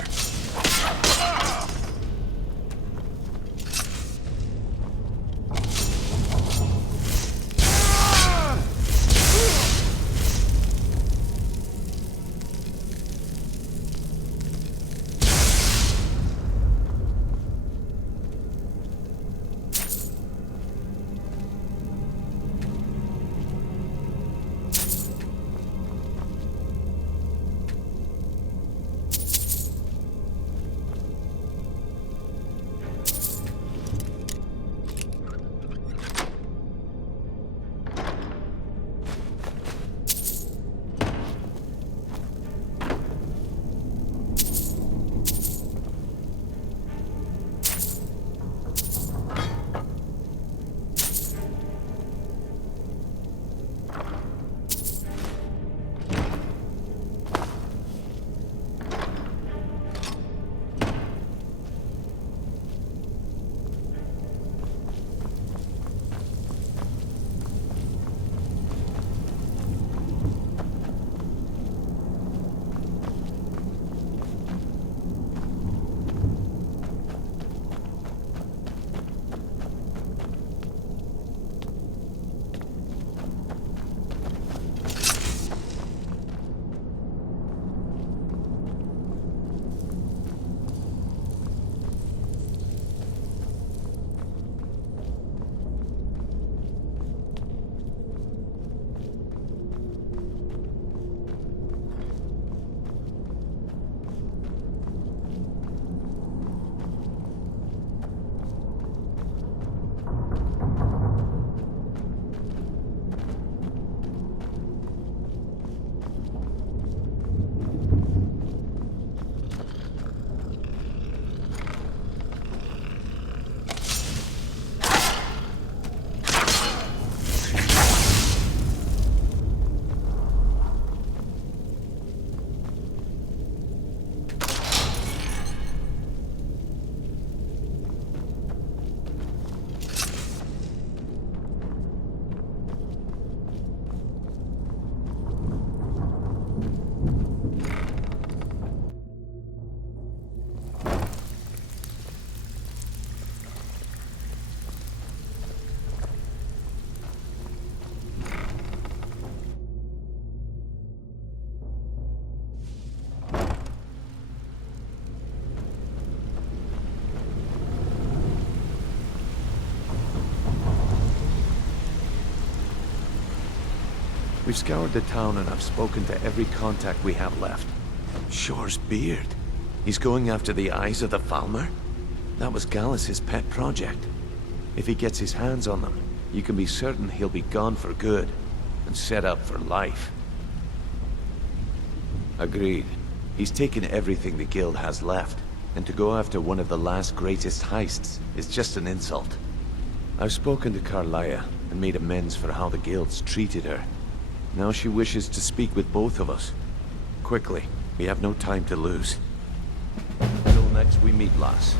We've scoured the town and I've spoken to every contact we have left. Shore's beard. He's going after the eyes of the Falmer? That was Gallus's pet project. If he gets his hands on them, you can be certain he'll be gone for good, and set up for life. Agreed. He's taken everything the Guild has left, and to go after one of the last greatest heists is just an insult. I've spoken to Carlia, and made amends for how the Guild's treated her. Now she wishes to speak with both of us. Quickly, we have no time to lose. Until next we meet, lass.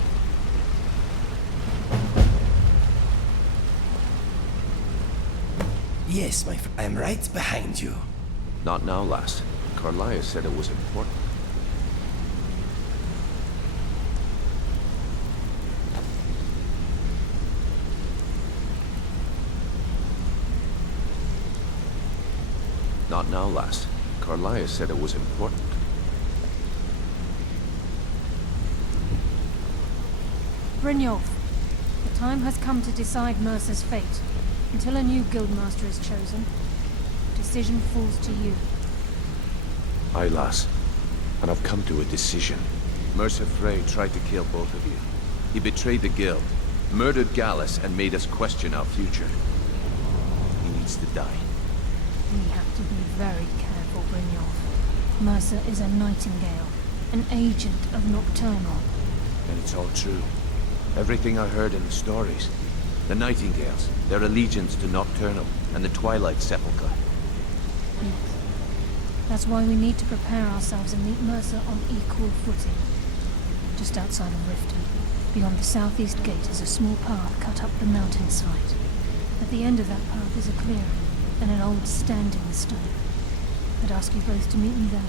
Yes, my friend. I'm right behind you. Not now, lass. Carlia said it was important. Not now, lass. Carlia said it was important. Brynjolf, the time has come to decide Mercer's fate. Until a new guildmaster is chosen, the decision falls to you. Aye, lass. And I've come to a decision. Mercer Frey tried to kill both of you. He betrayed the Guild, murdered Gallus, and made us question our future. He needs to die. We have to be very careful, Brynjolf. Mercer is a Nightingale, an agent of Nocturnal. And it's all true. Everything I heard in the stories. The Nightingales, their allegiance to Nocturnal, and the Twilight Sepulchre. Yes. That's why we need to prepare ourselves and meet Mercer on equal footing. Just outside of Riften, beyond the southeast gate is a small path cut up the mountainside. At the end of that path is a clearing, and an old standing stone. I'd ask you both to meet me there.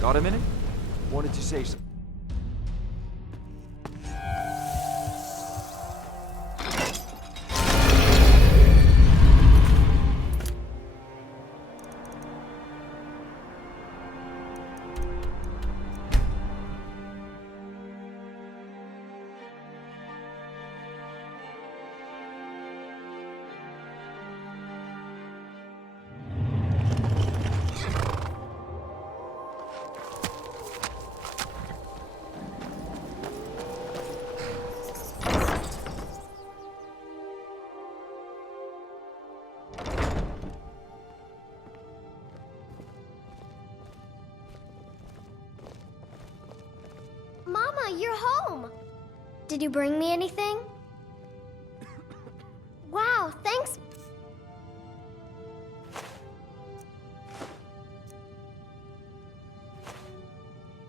Got a minute? Wanted to say something. Mama, you're home! Did you bring me anything? Wow, thanks!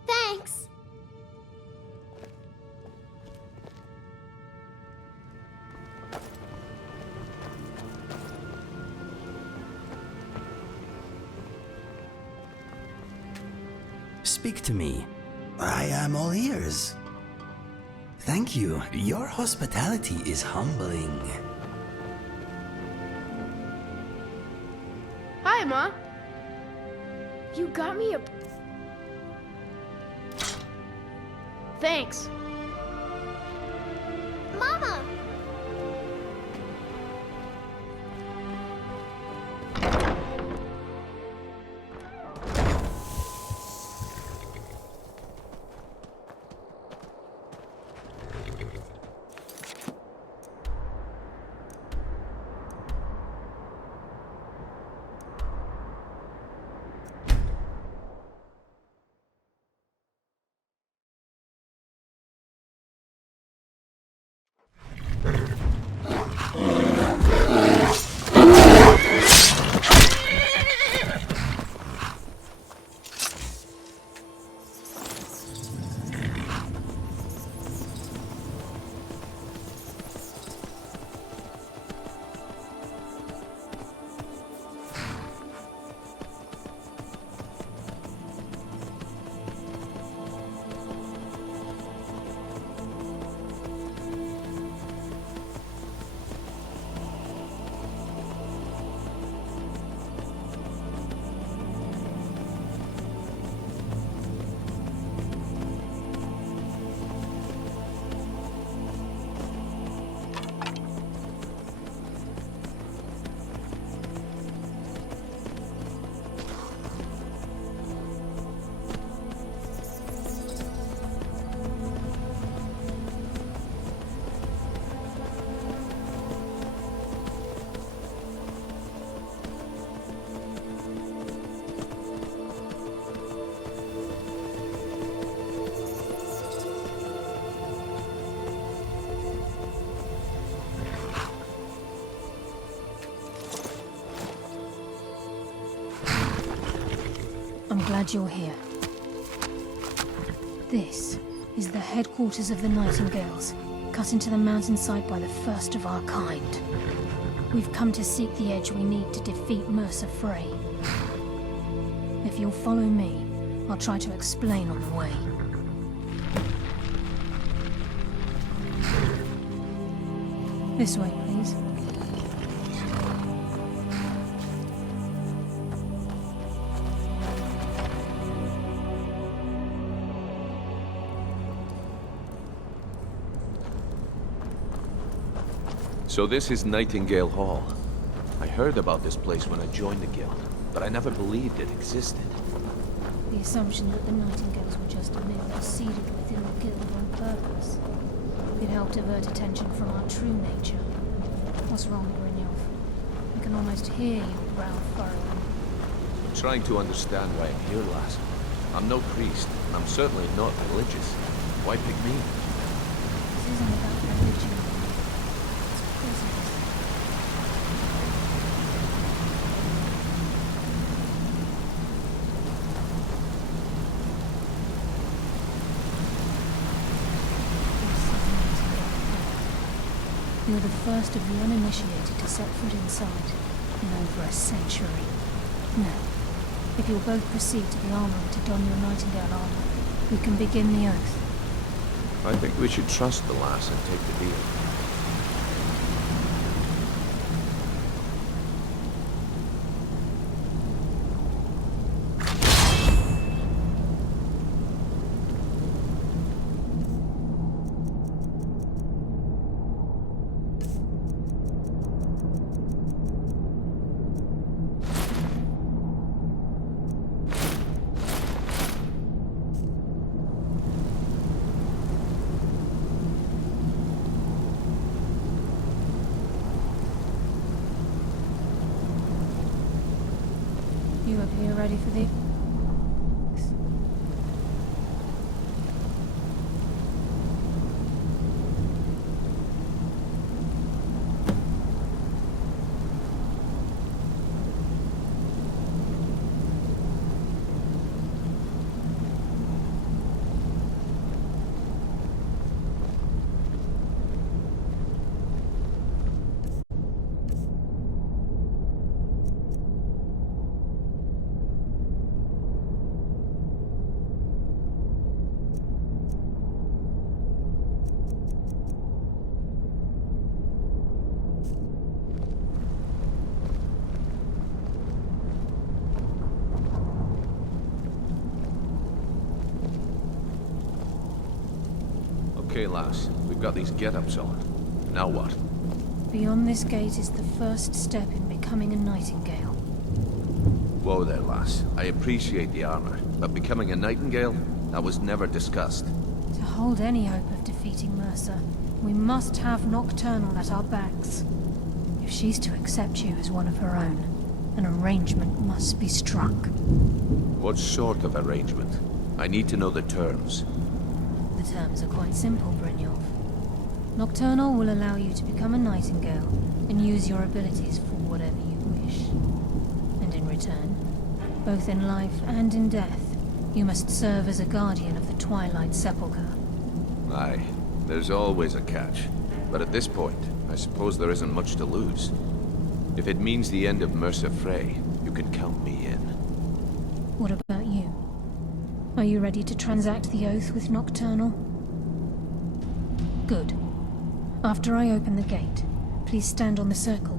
Thanks! Speak to me. I am all ears. Thank you. Your hospitality is humbling. Hi, Ma. You got me a... Thanks. Mama! I'm glad you're here. This is the headquarters of the Nightingales, cut into the mountainside by the first of our kind. We've come to seek the edge we need to defeat Mercer Frey. If you'll follow me, I'll try to explain on the way. This way, please. So this is Nightingale Hall. I heard about this place when I joined the guild, but I never believed it existed. The assumption that the Nightingales were just a myth was seeded within the guild on purpose. It helped divert attention from our true nature. What's wrong, Brynjolf? I can almost hear your brow furrowing. I'm trying to understand why I'm here, lass. I'm no priest, and I'm certainly not religious. Why pick me? This isn't about religion. It's business. You're the first of the uninitiated to set foot inside in over a century. Now, if you'll both proceed to the armory to don your Nightingale armor, we can begin the oath. I think we should trust the lass and take the deal. You up here ready for the... Okay, lass. We've got these get-ups on. Now what? Beyond this gate is the first step in becoming a Nightingale. Whoa there, lass. I appreciate the armor, but becoming a Nightingale? That was never discussed. To hold any hope of defeating Mercer, we must have Nocturnal at our backs. If she's to accept you as one of her own, an arrangement must be struck. What sort of arrangement? I need to know the terms. The terms are quite simple, Brynjolf. Nocturnal will allow you to become a Nightingale and use your abilities for whatever you wish. And in return, both in life and in death, you must serve as a guardian of the Twilight Sepulchre. Aye, there's always a catch. But at this point, I suppose there isn't much to lose. If it means the end of Mercer Frey, you can count me in. What about you? Are you ready to transact the oath with Nocturnal? Good. After I open the gate, please stand on the circle.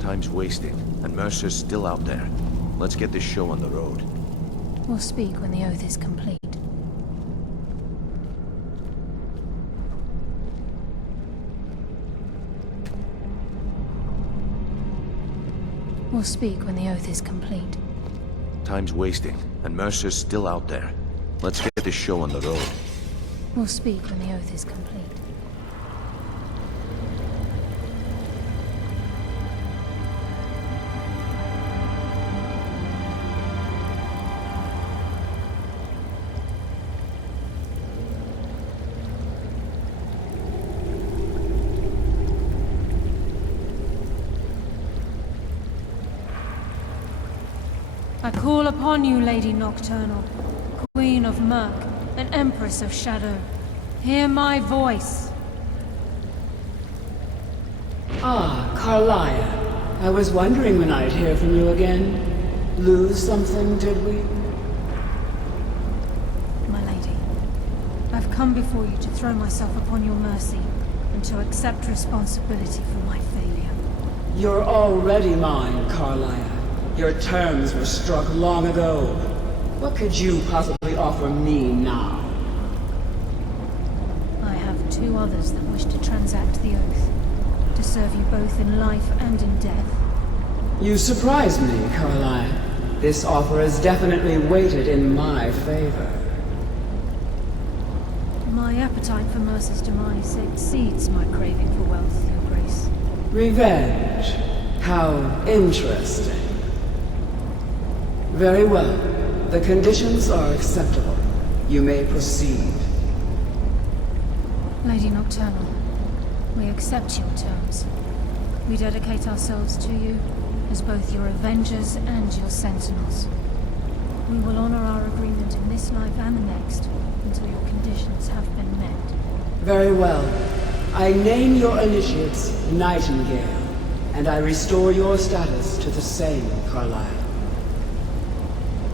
Time's wasting, and Mercer's still out there. Let's get this show on the road. We'll speak when the oath is complete. We'll speak when the oath is complete. Time's wasting, and Mercer's still out there. Let's get this show on the road. We'll speak when the oath is complete. I call upon you, Lady Nocturnal, Queen of Murk, and Empress of Shadow. Hear my voice. Ah, Carlia. I was wondering when I'd hear from you again. Lose something, did we? My lady, I've come before you to throw myself upon your mercy, and to accept responsibility for my failure. You're already mine, Carlia. Your terms were struck long ago. What could you possibly offer me now? I have two others that wish to transact the oath, to serve you both in life and in death. You surprise me, Carlia. This offer is definitely weighted in my favor. My appetite for Mercer's demise exceeds my craving for wealth, Your Grace. Revenge. How interesting. Very well. The conditions are acceptable. You may proceed. Lady Nocturnal, we accept your terms. We dedicate ourselves to you as both your avengers and your sentinels. We will honor our agreement in this life and the next until your conditions have been met. Very well. I name your initiates Nightingale, and I restore your status to the same, Carlisle.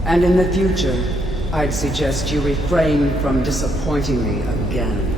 And in the future, I'd suggest you refrain from disappointing me again.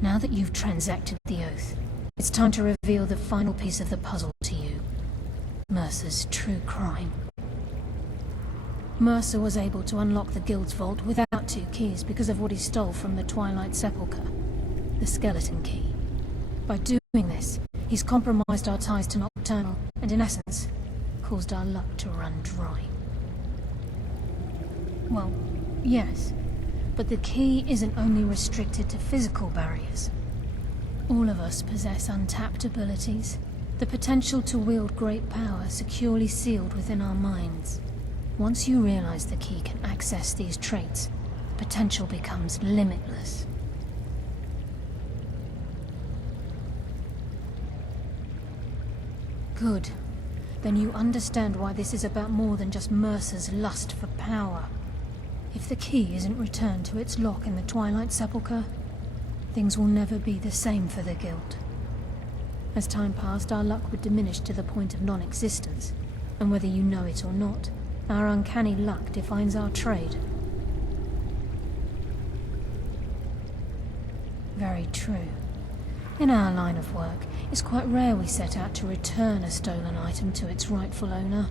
Now that you've transacted the oath, it's time to reveal the final piece of the puzzle to you. Mercer's true crime. Mercer was able to unlock the Guild's vault without two keys because of what he stole from the Twilight Sepulchre, the skeleton key. By doing this, he's compromised our ties to Nocturnal, and in essence, caused our luck to run dry. Well, yes. But the key isn't only restricted to physical barriers. All of us possess untapped abilities, the potential to wield great power securely sealed within our minds. Once you realize the key can access these traits, potential becomes limitless. Good. Then you understand why this is about more than just Mercer's lust for power. If the key isn't returned to its lock in the Twilight Sepulchre, things will never be the same for the Guild. As time passed, our luck would diminish to the point of non-existence, and whether you know it or not, our uncanny luck defines our trade. Very true. In our line of work, it's quite rare we set out to return a stolen item to its rightful owner.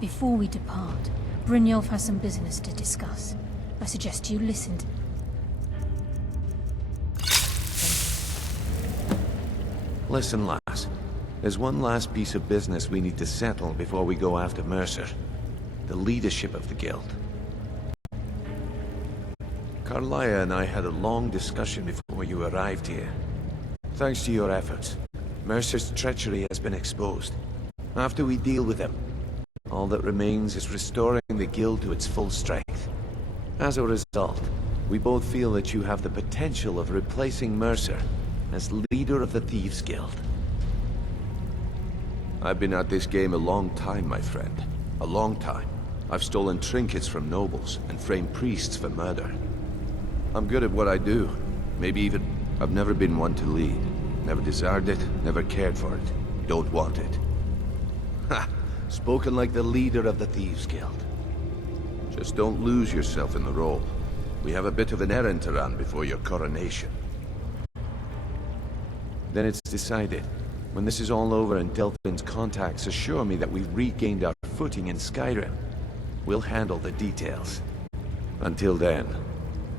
Before we depart, Brynjolf has some business to discuss. I suggest you listen to... Listen, lass. There's one last piece of business we need to settle before we go after Mercer. The leadership of the Guild. Carlia and I had a long discussion before you arrived here. Thanks to your efforts, Mercer's treachery has been exposed. After we deal with him, all that remains is restoring the Guild to its full strength. As a result, we both feel that you have the potential of replacing Mercer as leader of the Thieves' Guild. I've been at this game a long time, my friend. A long time. I've stolen trinkets from nobles and framed priests for murder. I'm good at what I do. Maybe even... I've never been one to lead. Never desired it, never cared for it. Don't want it. Ha! Spoken like the leader of the Thieves' Guild. Just don't lose yourself in the role. We have a bit of an errand to run before your coronation. Then it's decided. When this is all over and Delphin's contacts assure me that we've regained our footing in Skyrim, we'll handle the details. Until then,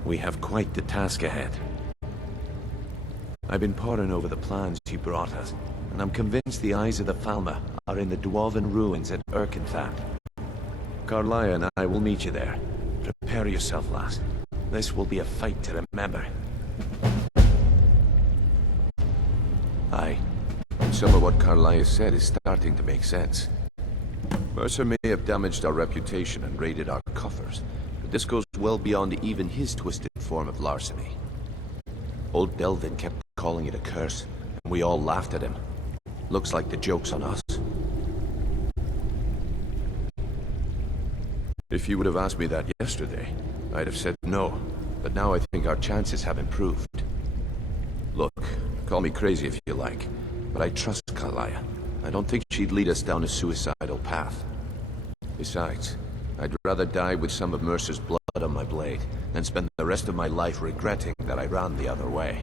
we have quite the task ahead. I've been poring over the plans you brought us. and I'm convinced the eyes of the Falmer are in the dwarven ruins at Erkenthat. Carlia and I will meet you there. Prepare yourself, lass. This will be a fight to remember. Aye. And some of what Carlia said is starting to make sense. Mercer may have damaged our reputation and raided our coffers, but this goes well beyond even his twisted form of larceny. Old Delvin kept calling it a curse, and we all laughed at him. Looks like the joke's on us. If you would have asked me that yesterday, I'd have said no, but now I think our chances have improved. Look, call me crazy if you like, but I trust Carlia. I don't think she'd lead us down a suicidal path. Besides, I'd rather die with some of Mercer's blood on my blade than spend the rest of my life regretting that I ran the other way.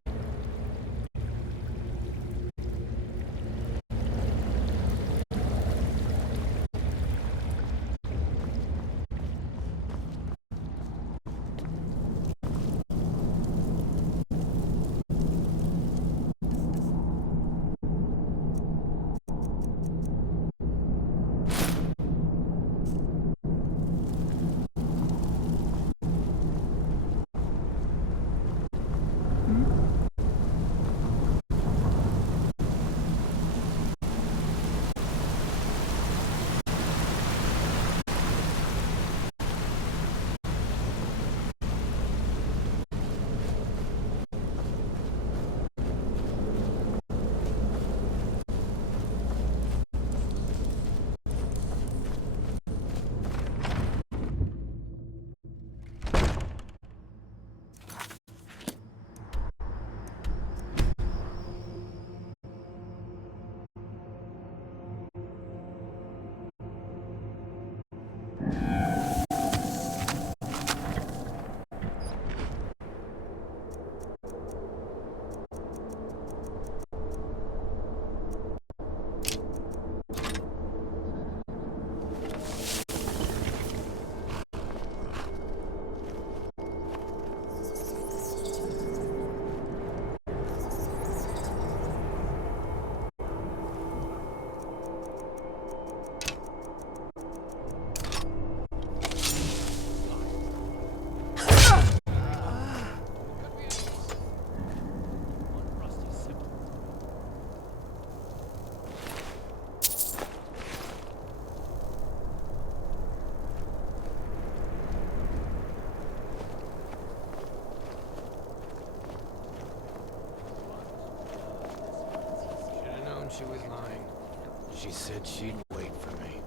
She was lying. She said she'd wait for me.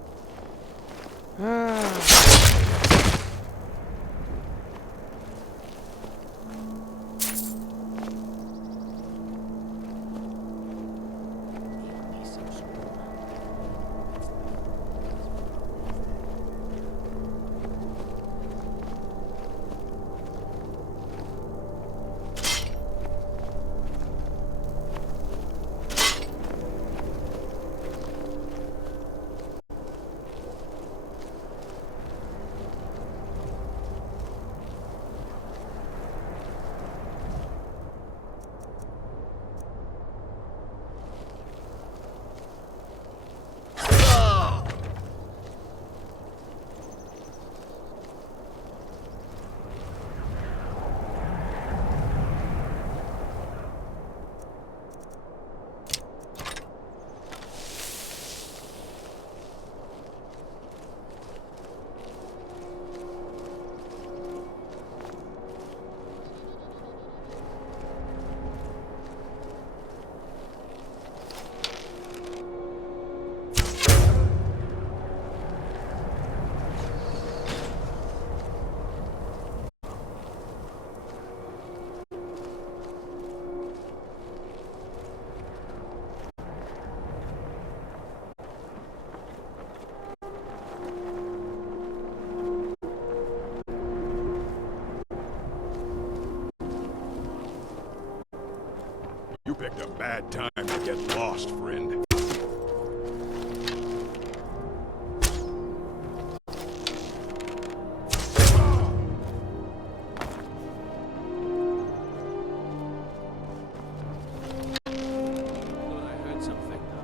You picked a bad time to get lost, friend. I heard something.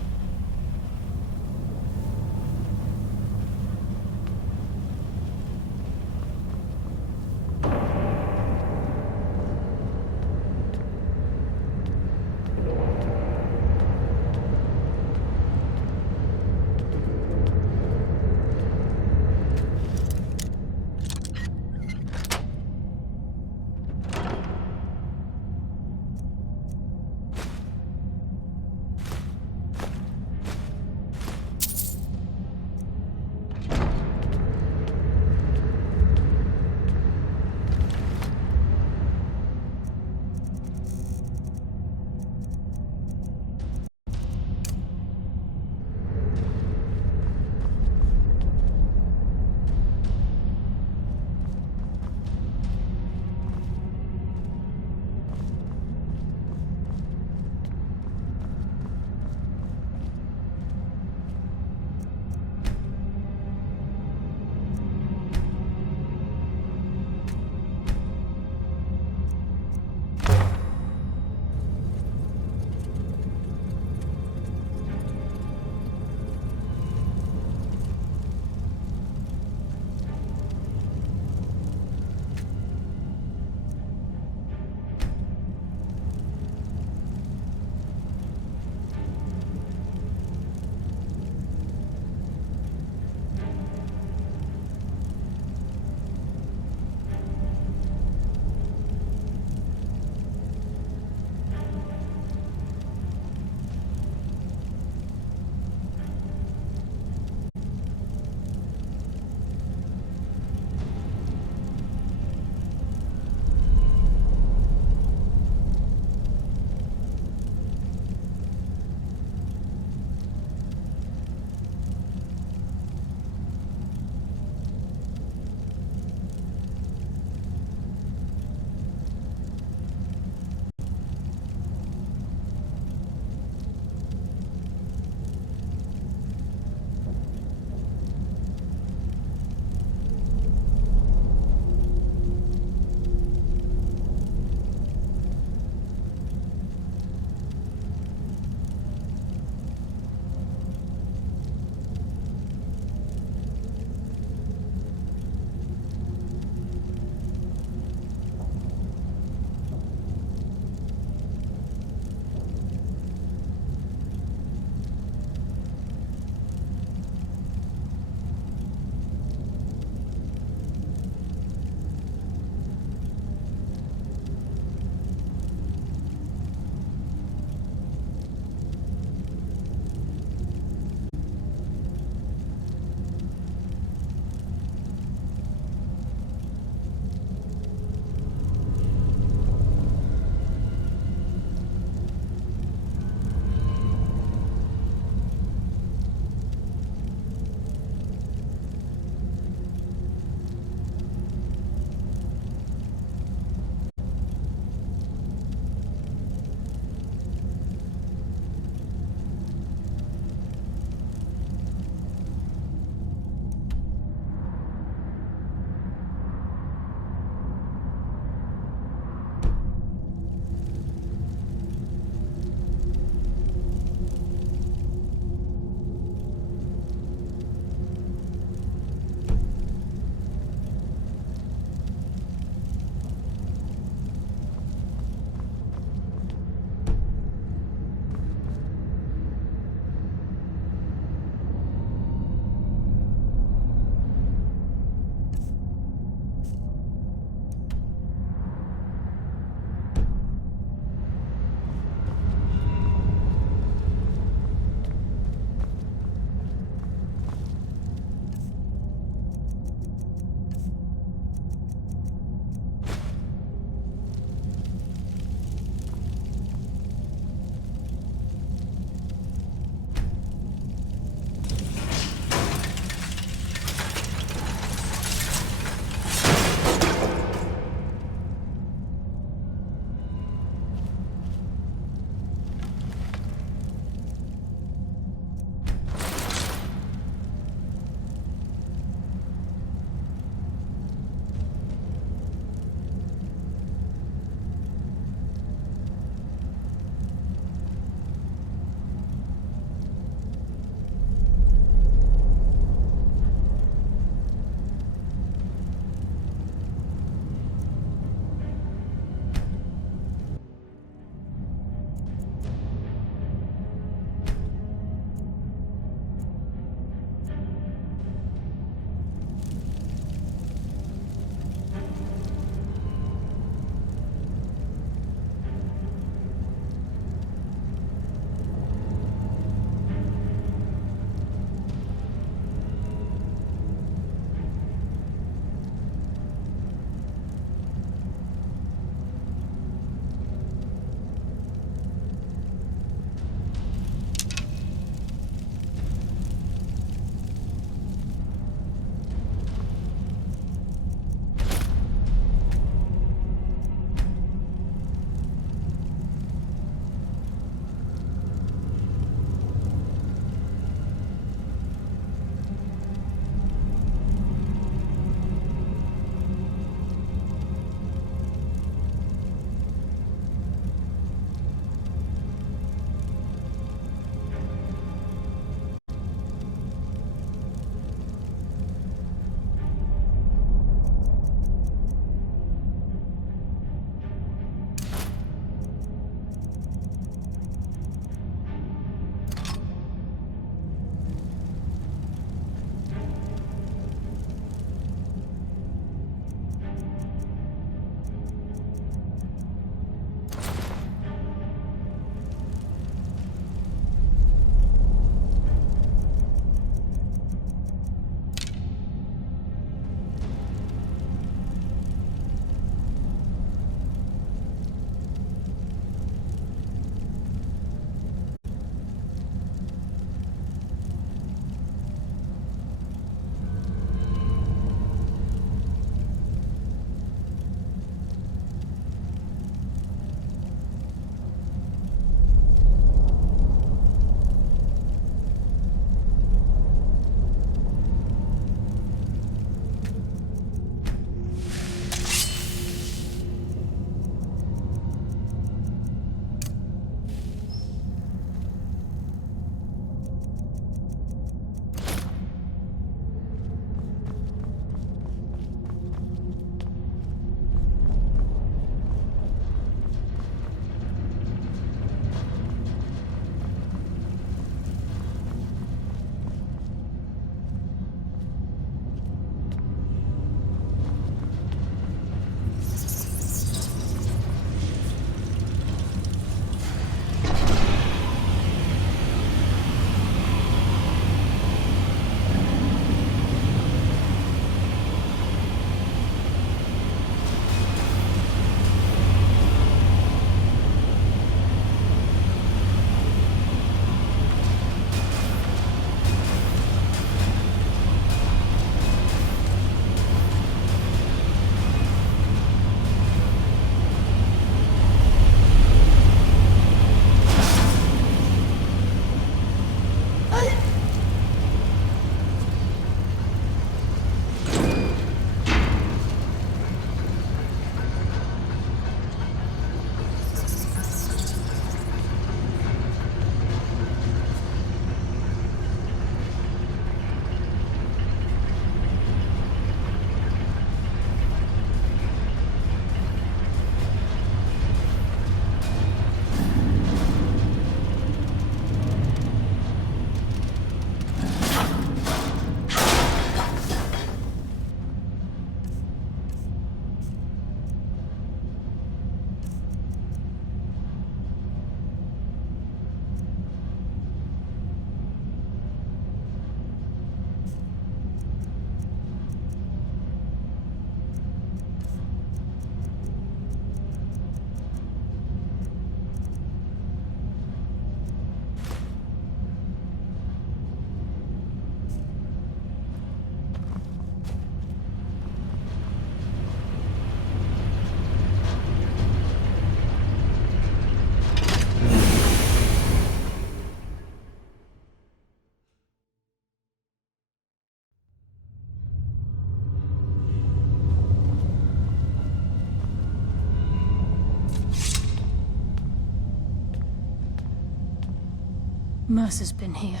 Mercer's been here.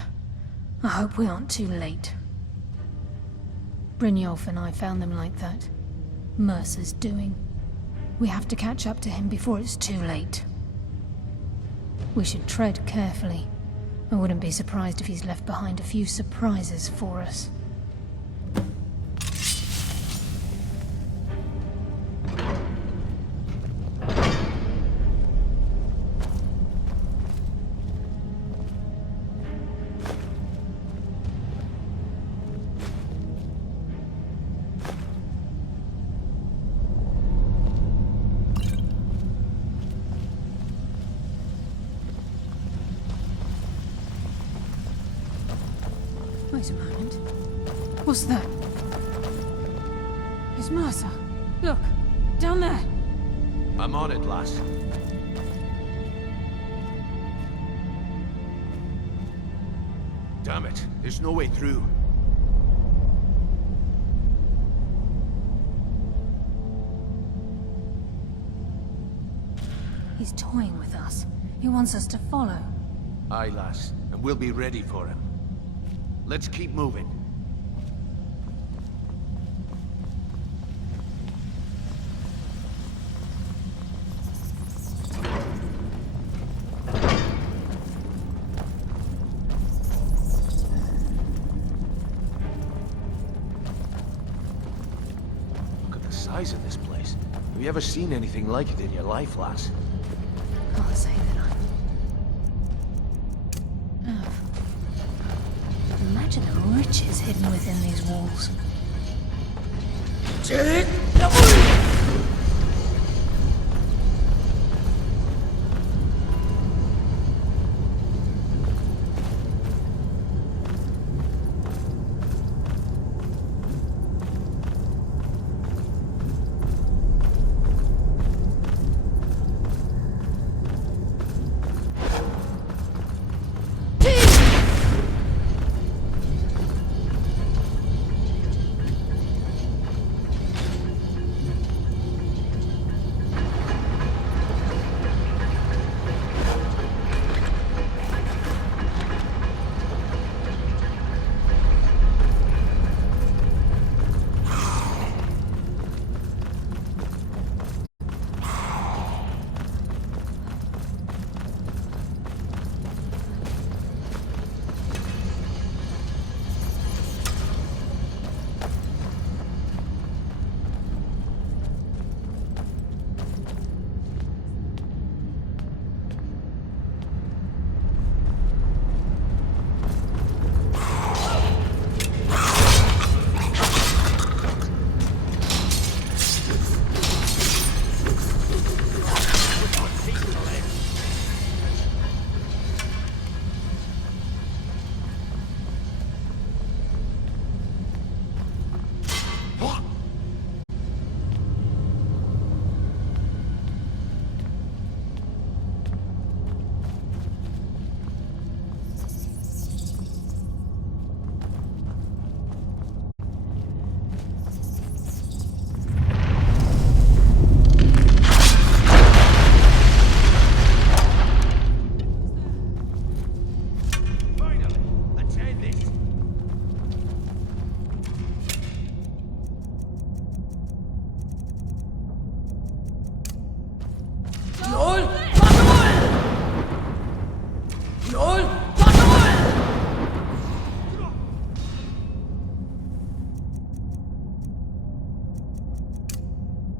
I hope we aren't too late. Brynjolf and I found them like that. Mercer's doing. We have to catch up to him before it's too late. We should tread carefully. I wouldn't be surprised if he's left behind a few surprises for us. Wait a moment. What's that? It's Mercer. Look, down there. I'm on it, lass. Damn it, there's no way through. He's toying with us. He wants us to follow. Aye, lass, and we'll be ready for him. Let's keep moving. Look at the size of this place. Have you ever seen anything like it in your life, lass? Can't say that I have. Imagine the riches hidden within these walls.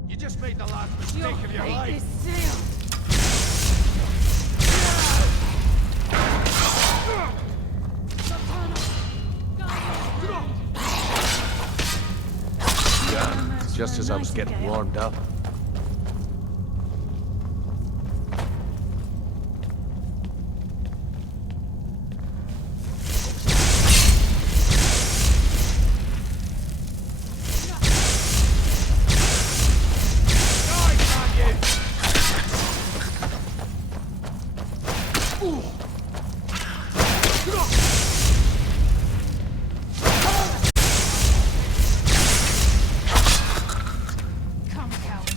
You just made the last mistake of your life. Just as I was getting warmed up. Come, coward.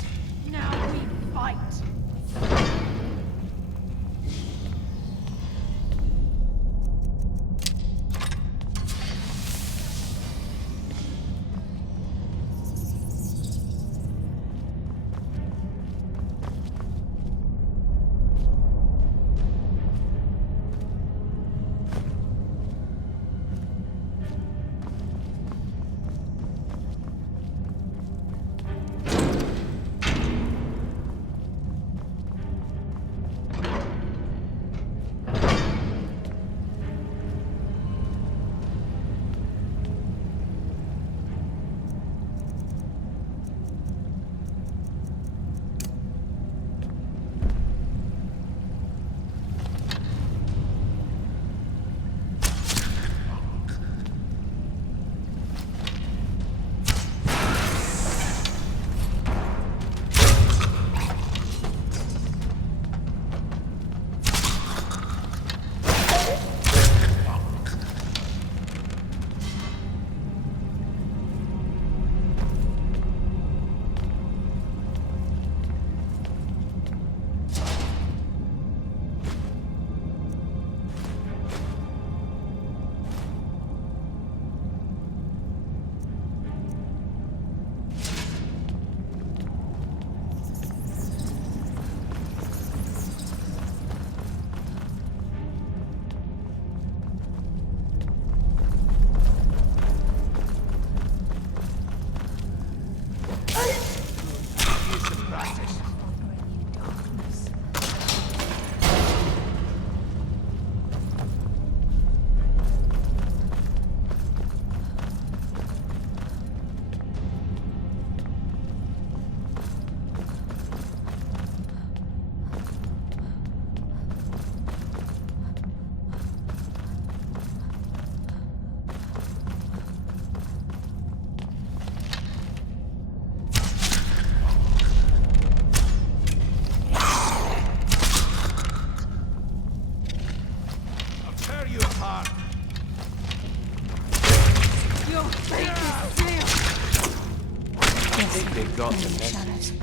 think they've got the message. shadows.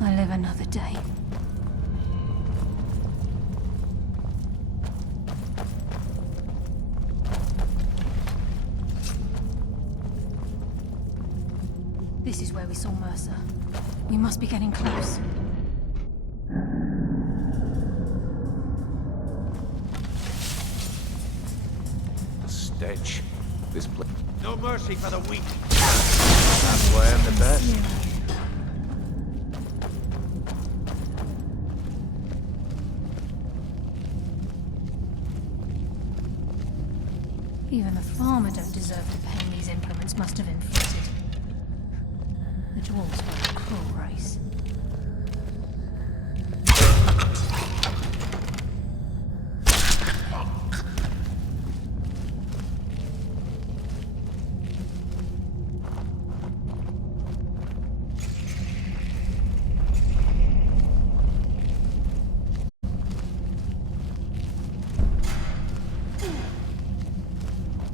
I live another day. This is where we saw Mercer. We must be getting close. A stench. This place. No mercy for the weak. That's why I'm the best. Even the farmer don't deserve the pain these implements must have inflicted. The dwarves were a cruel race.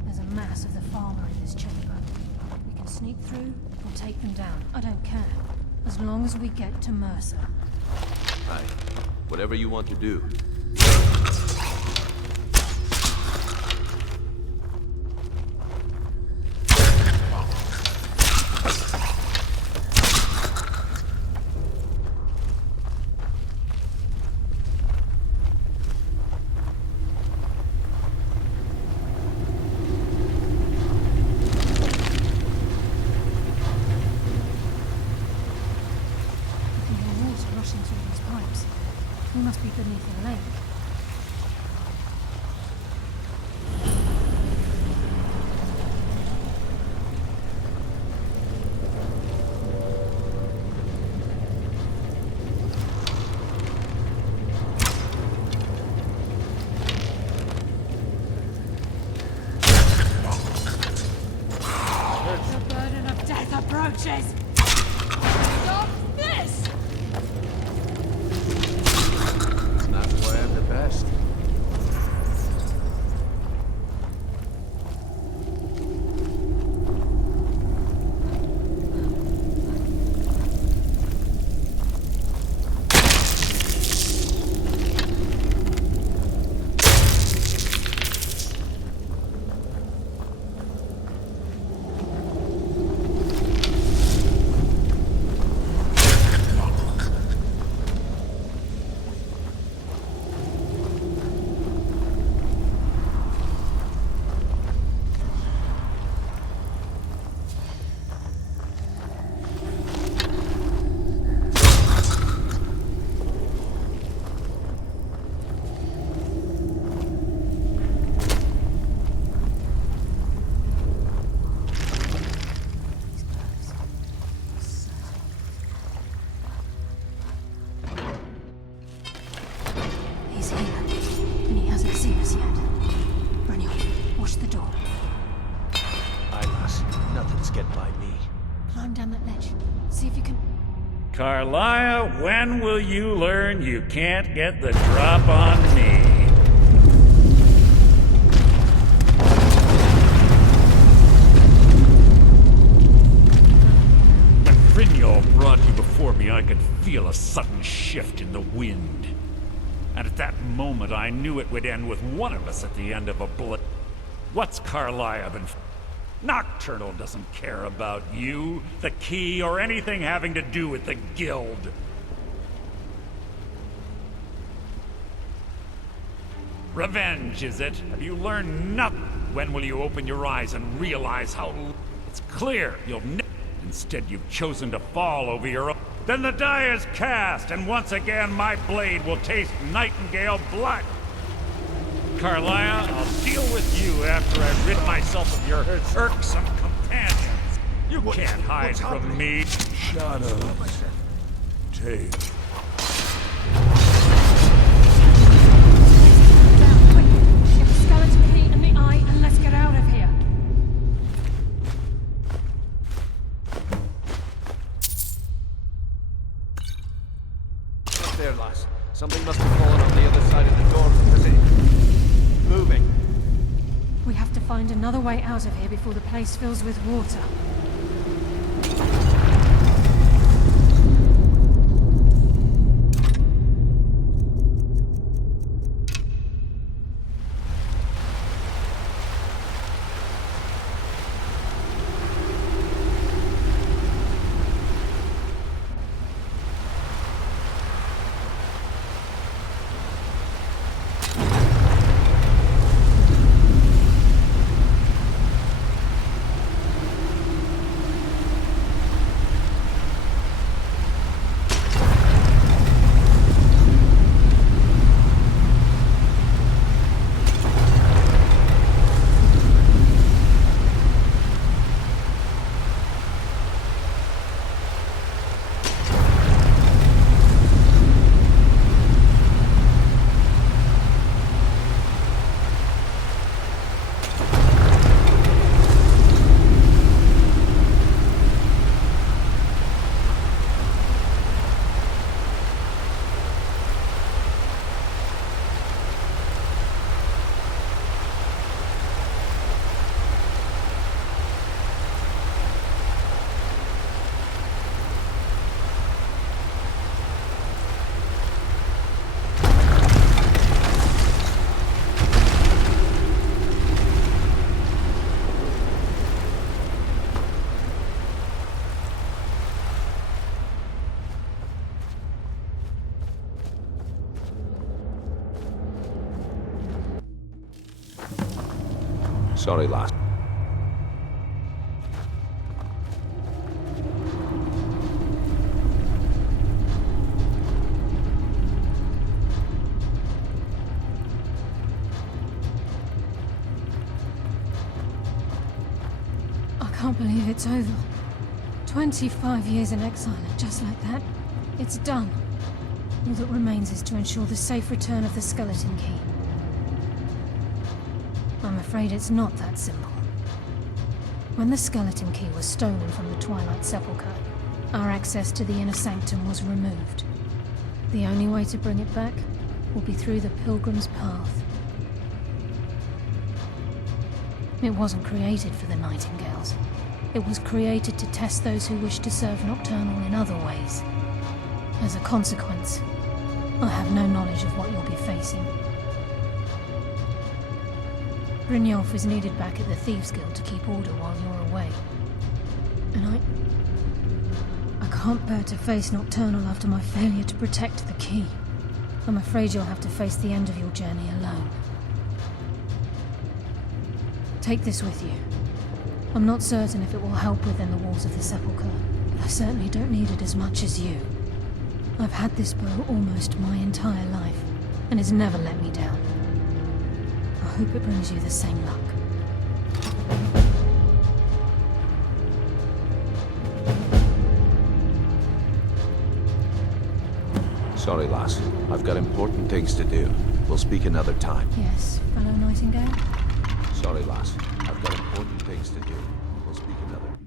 There's a mass of the farmer in this chamber. We can sneak through or take them down. I don't care. As long as we get to Mercer. Aye. Whatever you want to do. Water rushing through these pipes. We must be beneath a lake. The burden of death approaches! Stop this! That's why I'm the best. He's here, and he hasn't seen us yet. Run watch the door. Aye, lass. Nothing's getting by me. Climb down that ledge. See if you can... Carlia, when will you learn you can't get the drop on me? When Frigno brought you before me, I could feel a sudden shift in the wind. And at that moment, I knew it would end with one of us at the end of a bullet. What's Carlia been... Nocturnal doesn't care about you, the key, or anything having to do with the guild. Revenge, is it? Have you learned nothing? When will you open your eyes and realize how... It's clear you'll Instead, you've chosen to fall over your own... Then the die is cast, and once again my blade will taste Nightingale blood. Carlia, I'll deal with you after I rid myself of your irksome companions. You can't hide from me. Shut up. Take. Get the skeleton key in the eye and let's get out of here. Up there, lass. Something must have fallen on the other side of the door because it... moving. We have to find another way out of here before the place fills with water. Sorry, lass. I can't believe it's over. 25 years in exile, and just like that, it's done. All that remains is to ensure the safe return of the skeleton key. I'm afraid it's not that simple. When the skeleton key was stolen from the Twilight Sepulchre, our access to the inner sanctum was removed. The only way to bring it back will be through the Pilgrim's Path. It wasn't created for the Nightingales. It was created to test those who wish to serve Nocturnal in other ways. As a consequence, I have no knowledge of what you'll be facing. Brynjolf is needed back at the Thieves' Guild to keep order while you're away. And I can't bear to face Nocturnal after my failure to protect the key. I'm afraid you'll have to face the end of your journey alone. Take this with you. I'm not certain if it will help within the walls of the Sepulchre, but I certainly don't need it as much as you. I've had this bow almost my entire life, and it's never let me down. I hope it brings you the same luck. Sorry, lass. I've got important things to do. We'll speak another time. Yes, fellow Nightingale? Sorry, lass. I've got important things to do. We'll speak another.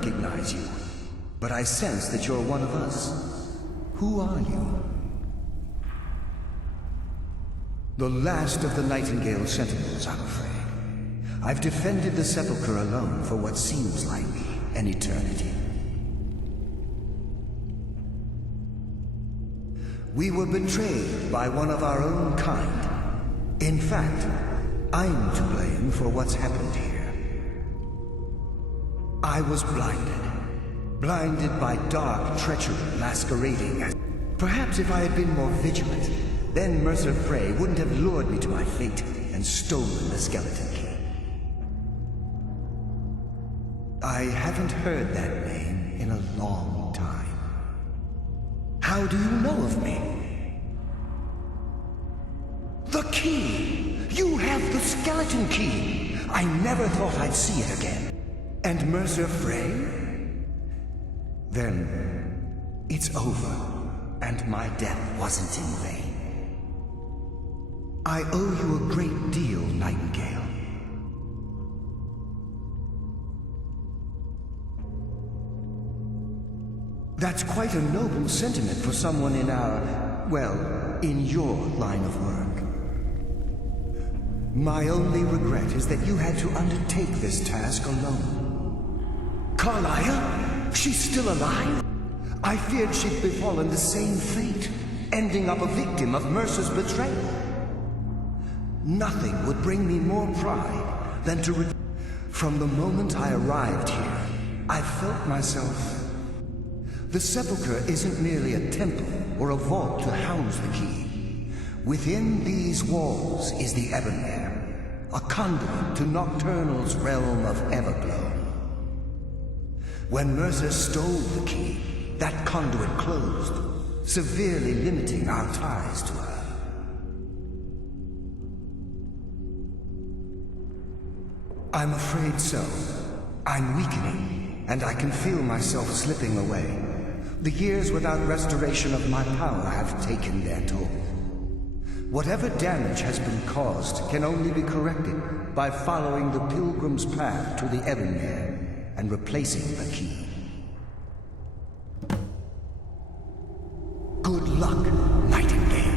recognize you, but I sense that you're one of us. Who are you? The last of the Nightingale Sentinels, I'm afraid. I've defended the Sepulchre alone for what seems like an eternity. We were betrayed by one of our own kind. In fact, I'm to blame for what's happened here. I was blinded by dark treachery masquerading as... Perhaps if I had been more vigilant, then Mercer Frey wouldn't have lured me to my fate and stolen the skeleton key. I haven't heard that name in a long time. How do you know of me? The key! You have the skeleton key! I never thought I'd see it again. And Mercer Frey? Then, it's over, and my death wasn't in vain. I owe you a great deal, Nightingale. That's quite a noble sentiment for someone in our, well, in your line of work. My only regret is that you had to undertake this task alone. Carlia? She's still alive? I feared she'd befallen the same fate, ending up a victim of Mercer's betrayal. Nothing would bring me more pride than to From the moment I arrived here, I felt myself... The Sepulchre isn't merely a temple or a vault to house the key. Within these walls is the Ebonmere, a conduit to Nocturnal's realm of Everglow. When Mercer stole the key, that conduit closed, severely limiting our ties to her. I'm afraid so. I'm weakening, and I can feel myself slipping away. The years without restoration of my power have taken their toll. Whatever damage has been caused can only be corrected by following the Pilgrim's path to the Ebonmere and replacing the key. Good luck, Nightingale.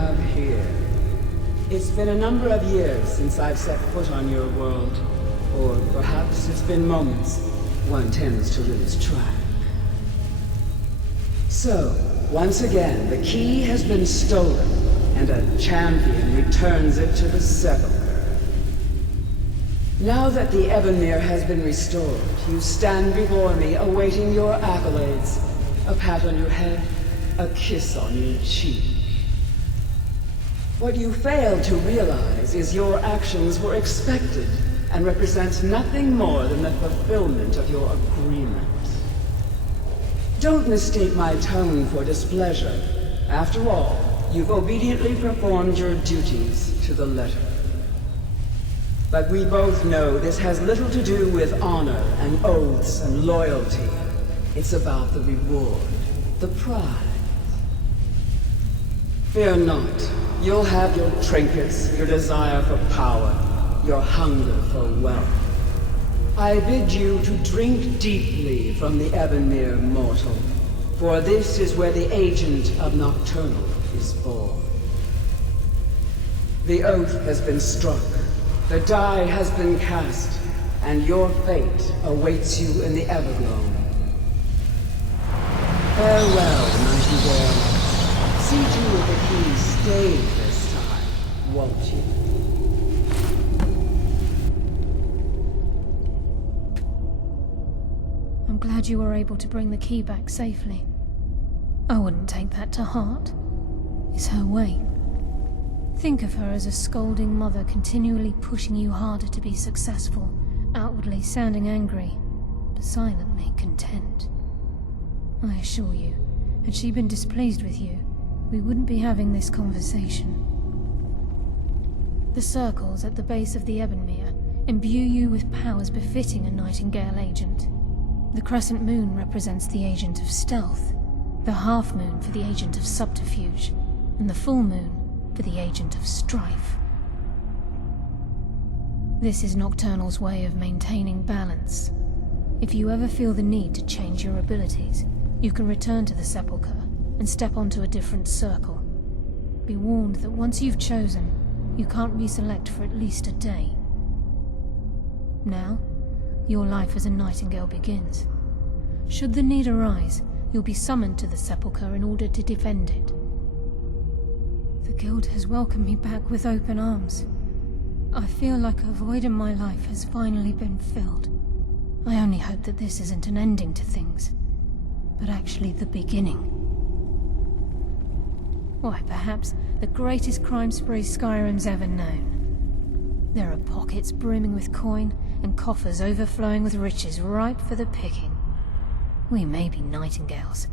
have here. It's been a number of years since I've set foot on your world. Or perhaps it's been moments. One tends to lose track. So, once again, the key has been stolen, and a champion returns it to the Sepulchre. Now that the Evanmere has been restored, you stand before me awaiting your accolades. A pat on your head, a kiss on your cheek. What you fail to realize is your actions were expected and represent nothing more than the fulfillment of your agreement. Don't mistake my tone for displeasure. After all, you've obediently performed your duties to the letter. But we both know this has little to do with honor and oaths and loyalty. It's about the reward, the prize. Fear not. You'll have your trinkets, your desire for power, your hunger for wealth. I bid you to drink deeply from the Evanmere mortal, for this is where the agent of Nocturnal is born. The oath has been struck. The die has been cast, and your fate awaits you in the Everglow. Farewell, Nightingale. See to it that he stays this time, won't you? I'm glad you were able to bring the key back safely. I wouldn't take that to heart. It's her way. Think of her as a scolding mother continually pushing you harder to be successful, outwardly sounding angry, but silently content. I assure you, had she been displeased with you, we wouldn't be having this conversation. The circles at the base of the Evanmere imbue you with powers befitting a Nightingale agent. The crescent moon represents the agent of stealth, the half moon for the agent of subterfuge, and the full moon for the agent of strife. This is Nocturnal's way of maintaining balance. If you ever feel the need to change your abilities, you can return to the Sepulchre and step onto a different circle. Be warned that once you've chosen, you can't reselect for at least a day. Now, your life as a Nightingale begins. Should the need arise, you'll be summoned to the Sepulchre in order to defend it. The Guild has welcomed me back with open arms. I feel like a void in my life has finally been filled. I only hope that this isn't an ending to things, but actually the beginning. Why, perhaps the greatest crime spree Skyrim's ever known. There are pockets brimming with coin, and coffers overflowing with riches ripe for the picking. We may be Nightingales,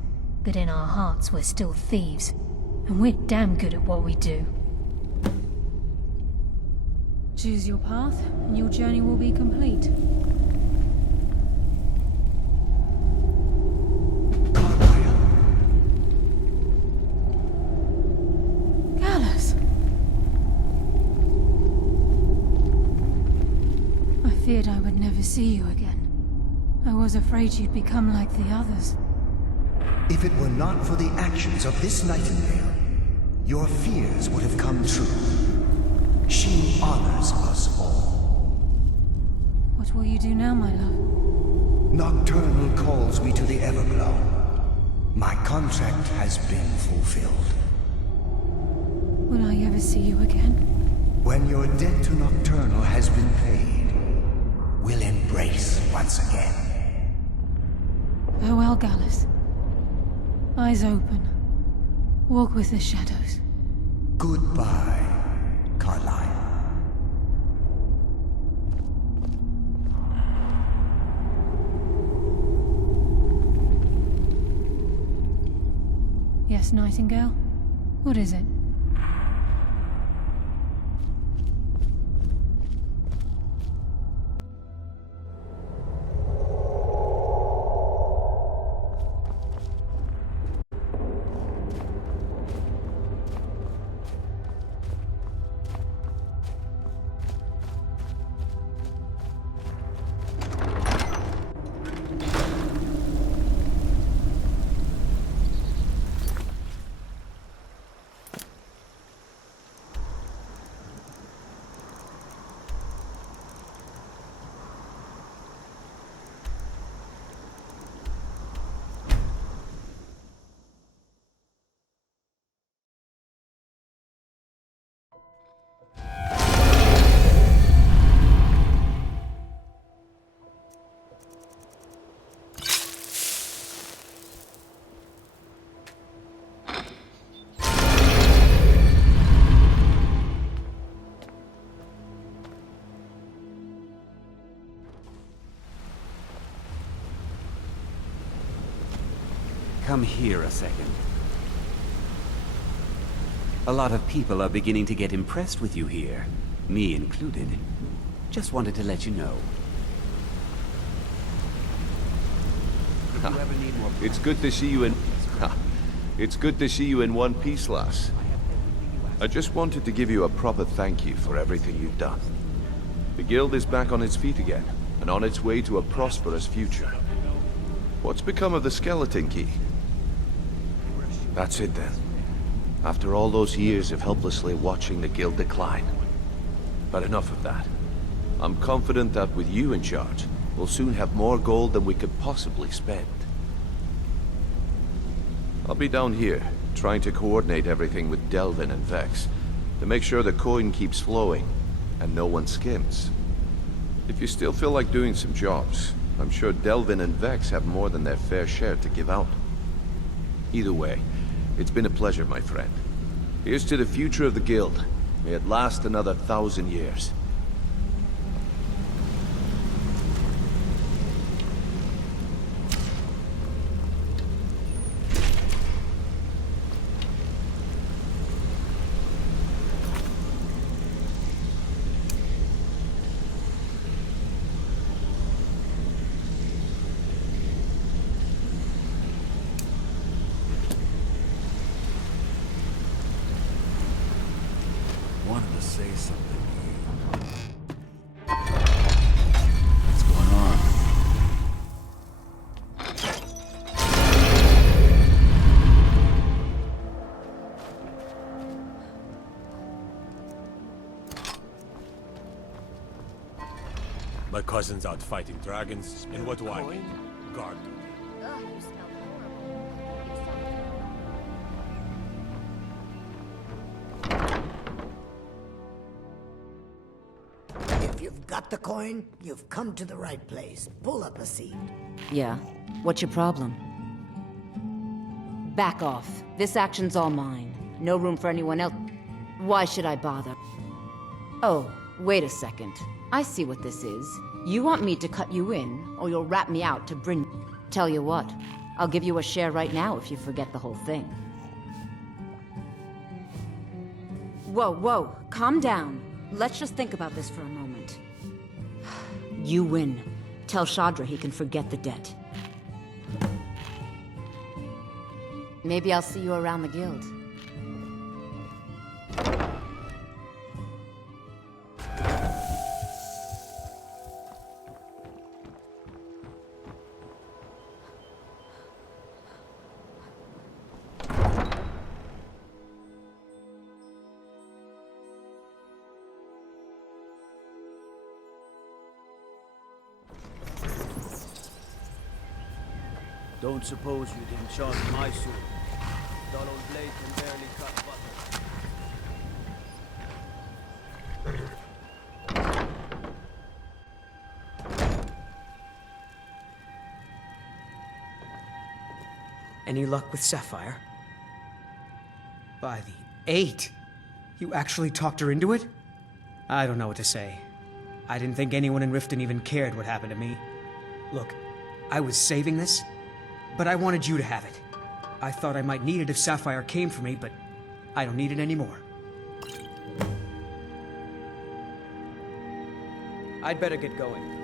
but in our hearts we're still thieves, and we're damn good at what we do. Choose your path, and your journey will be complete. Gallus! I feared I would never see you again. I was afraid you'd become like the others. If it were not for the actions of this Nightingale, your fears would have come true. She honors us all. What will you do now, my love? Nocturnal calls me to the Everglow. My contract has been fulfilled. Will I ever see you again? When your debt to Nocturnal has been paid, we'll embrace once again. Farewell, Gallus. Eyes open. Walk with the shadows. Goodbye, Carlyle. Yes, Nightingale? What is it? come here a second? A lot of people are beginning to get impressed with you here, me included. Just wanted to let you know. If you ever need more... It's good to see you in... It's good to see you in one piece, lass. I just wanted to give you a proper thank you for everything you've done. The guild is back on its feet again, and on its way to a prosperous future. What's become of the skeleton key? That's it then. After all those years of helplessly watching the guild decline. But enough of that. I'm confident that with you in charge, we'll soon have more gold than we could possibly spend. I'll be down here, trying to coordinate everything with Delvin and Vex, to make sure the coin keeps flowing, and no one skims. If you still feel like doing some jobs, I'm sure Delvin and Vex have more than their fair share to give out. Either way, it's been a pleasure, my friend. Here's to the future of the guild. May it last another 1,000 years. Wanted to say something to you. What's going on? My cousin's out fighting dragons, and what do I get? Guard duty. If you've got the coin, you've come to the right place. Pull up a seat. Yeah? What's your problem? Back off. This action's all mine. No room for anyone else. Why should I bother? Oh, wait a second. I see what this is. You want me to cut you in, or you'll rat me out to bring... Tell you what, I'll give you a share right now if you forget the whole thing. Whoa, whoa, calm down. Let's just think about this for a moment. You win. Tell Shadra he can forget the debt. Maybe I'll see you around the guild. Don't suppose you didn't charge my sword. Dull old blade can barely cut butter. Any luck with Sapphire? By the 8! You actually talked her into it? I don't know what to say. I didn't think anyone in Riften even cared what happened to me. Look, I was saving this, but I wanted you to have it. I thought I might need it if Sapphire came for me, but I don't need it anymore. I'd better get going.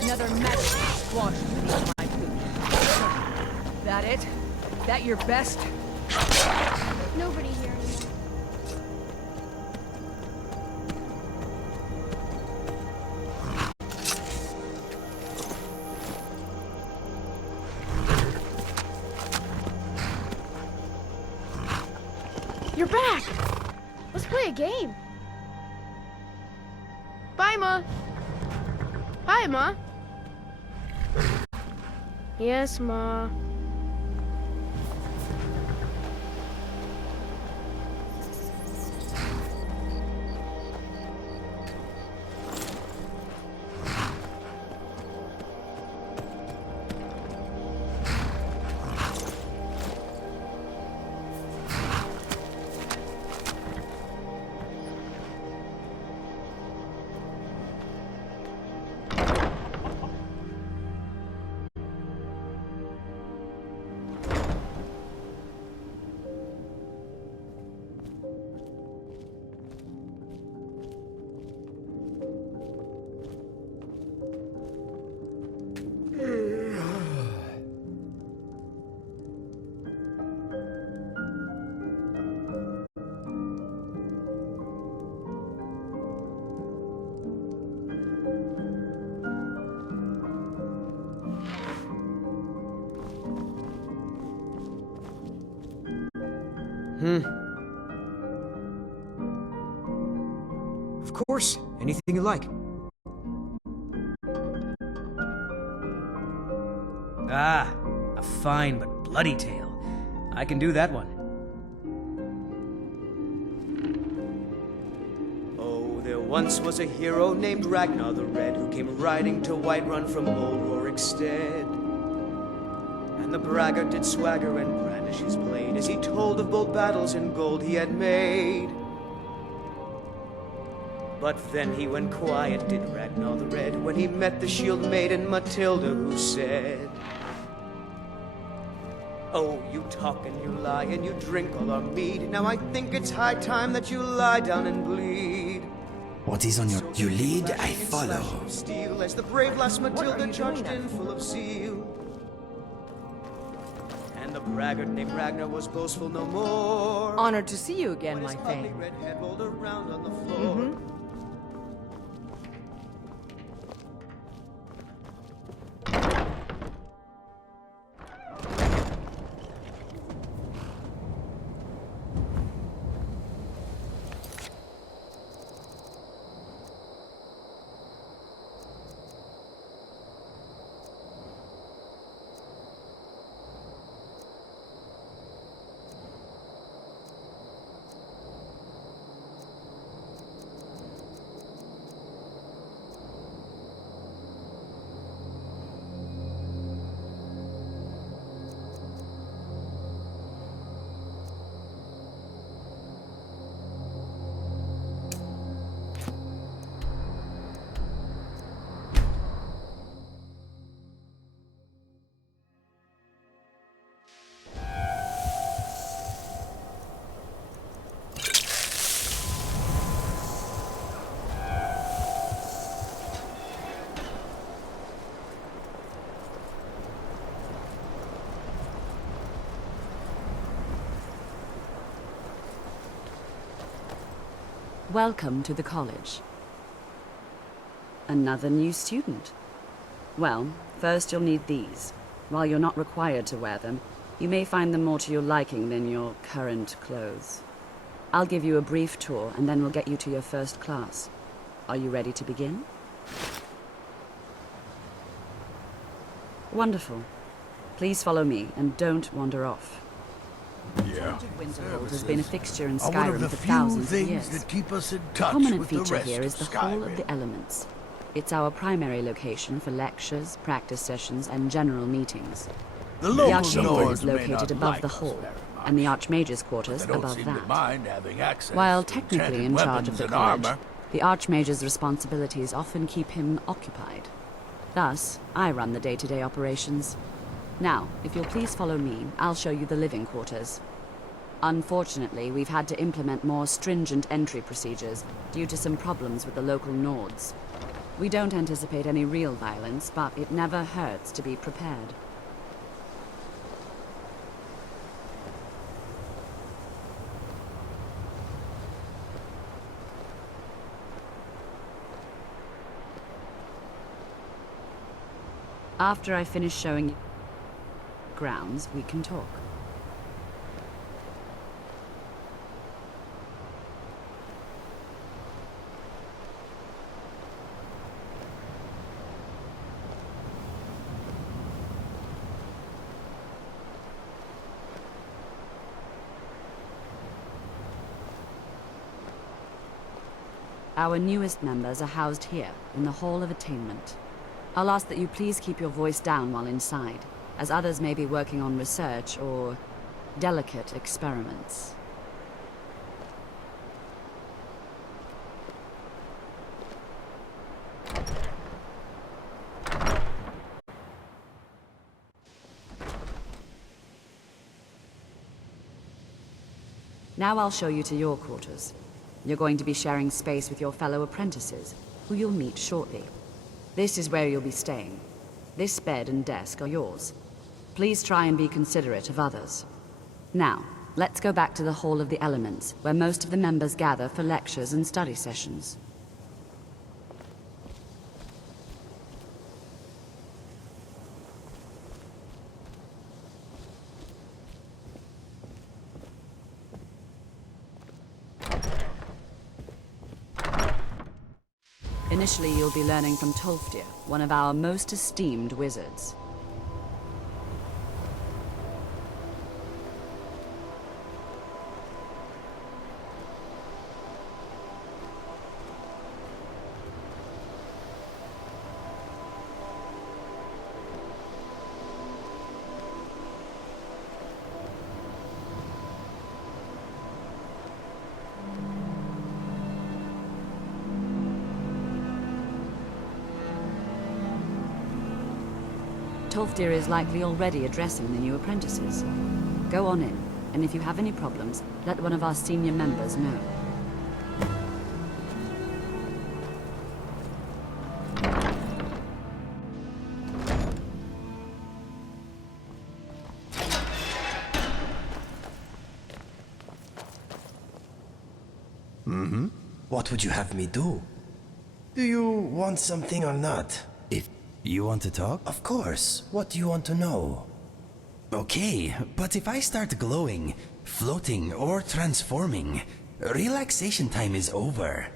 Another magic squashed beneath my boot. that it? That your best? Nobody here anymore. You're back! Let's play a game. Bye, Ma. Hi, Ma. Yes, Ma. Of course, anything you like. Ah, a fine but bloody tale. I can do that one. Oh, there once was a hero named Ragnar the Red who came riding to Whiterun from old Rorikstead. And the braggart did swagger and brandish his blade as he told of bold battles and gold he had made. But then he went quiet, did Ragnar the Red, when he met the shield maiden Matilda, who said, "Oh, you talk and you lie and you drink all our mead. Now I think it's high time that you lie down and bleed." What is on your... You lead, I follow. Steel as the brave lass Matilda charged in full of zeal. And the braggart named Ragnar was boastful no more. Honored to see you again, my ugly thane. red head rolled around on the floor. Welcome to the college. Another new student. Well, first you'll need these. While you're not required to wear them, you may find them more to your liking than your current clothes. I'll give you a brief tour, and then we'll get you to your first class. Are you ready to begin? Wonderful. Please follow me, and don't wander off. Yeah. Winterhold has been a fixture in Are one of Skyrim the for few thousands of things years. that keep us in A touch prominent with the feature rest here is the of Hall of Skyrim. the Elements. It's our primary location for lectures, practice sessions, and general meetings. The The local Archchamber Nords is may located not above like the us hall, very much, and the Archmage's but quarters they don't above seem to that. mind having access While to technically enchanted in charge of weapons the and college, armor. the Archmage's responsibilities often keep him occupied. Thus, I run the day-to-day operations. Now, if you'll please follow me, I'll show you the living quarters. Unfortunately, we've had to implement more stringent entry procedures due to some problems with the local Nords. We don't anticipate any real violence, but it never hurts to be prepared. After I finish showing you grounds, we can talk. Our newest members are housed here, in the Hall of Attainment. I'll ask that you please keep your voice down while inside, as others may be working on research or delicate experiments. Now I'll show you to your quarters. You're going to be sharing space with your fellow apprentices, who you'll meet shortly. This is where you'll be staying. This bed and desk are yours. Please try and be considerate of others. Now, let's go back to the Hall of the Elements, where most of the members gather for lectures and study sessions. Initially, you'll be learning from Tolfdir, one of our most esteemed wizards. Tolfdir is likely already addressing the new apprentices. Go on in, and if you have any problems, let one of our senior members know. What would you have me do? Do you want something or not? If you want to talk? Of course. What do you want to know? Okay, but if I start glowing, floating, or transforming, relaxation time is over.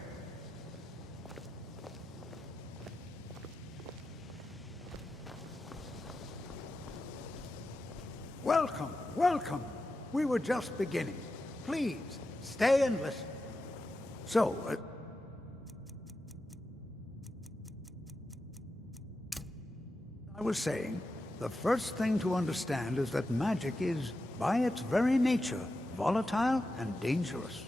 Welcome, welcome. We were just beginning. Please, stay and listen. So, I was saying, the first thing to understand is that magic is, by its very nature, volatile and dangerous.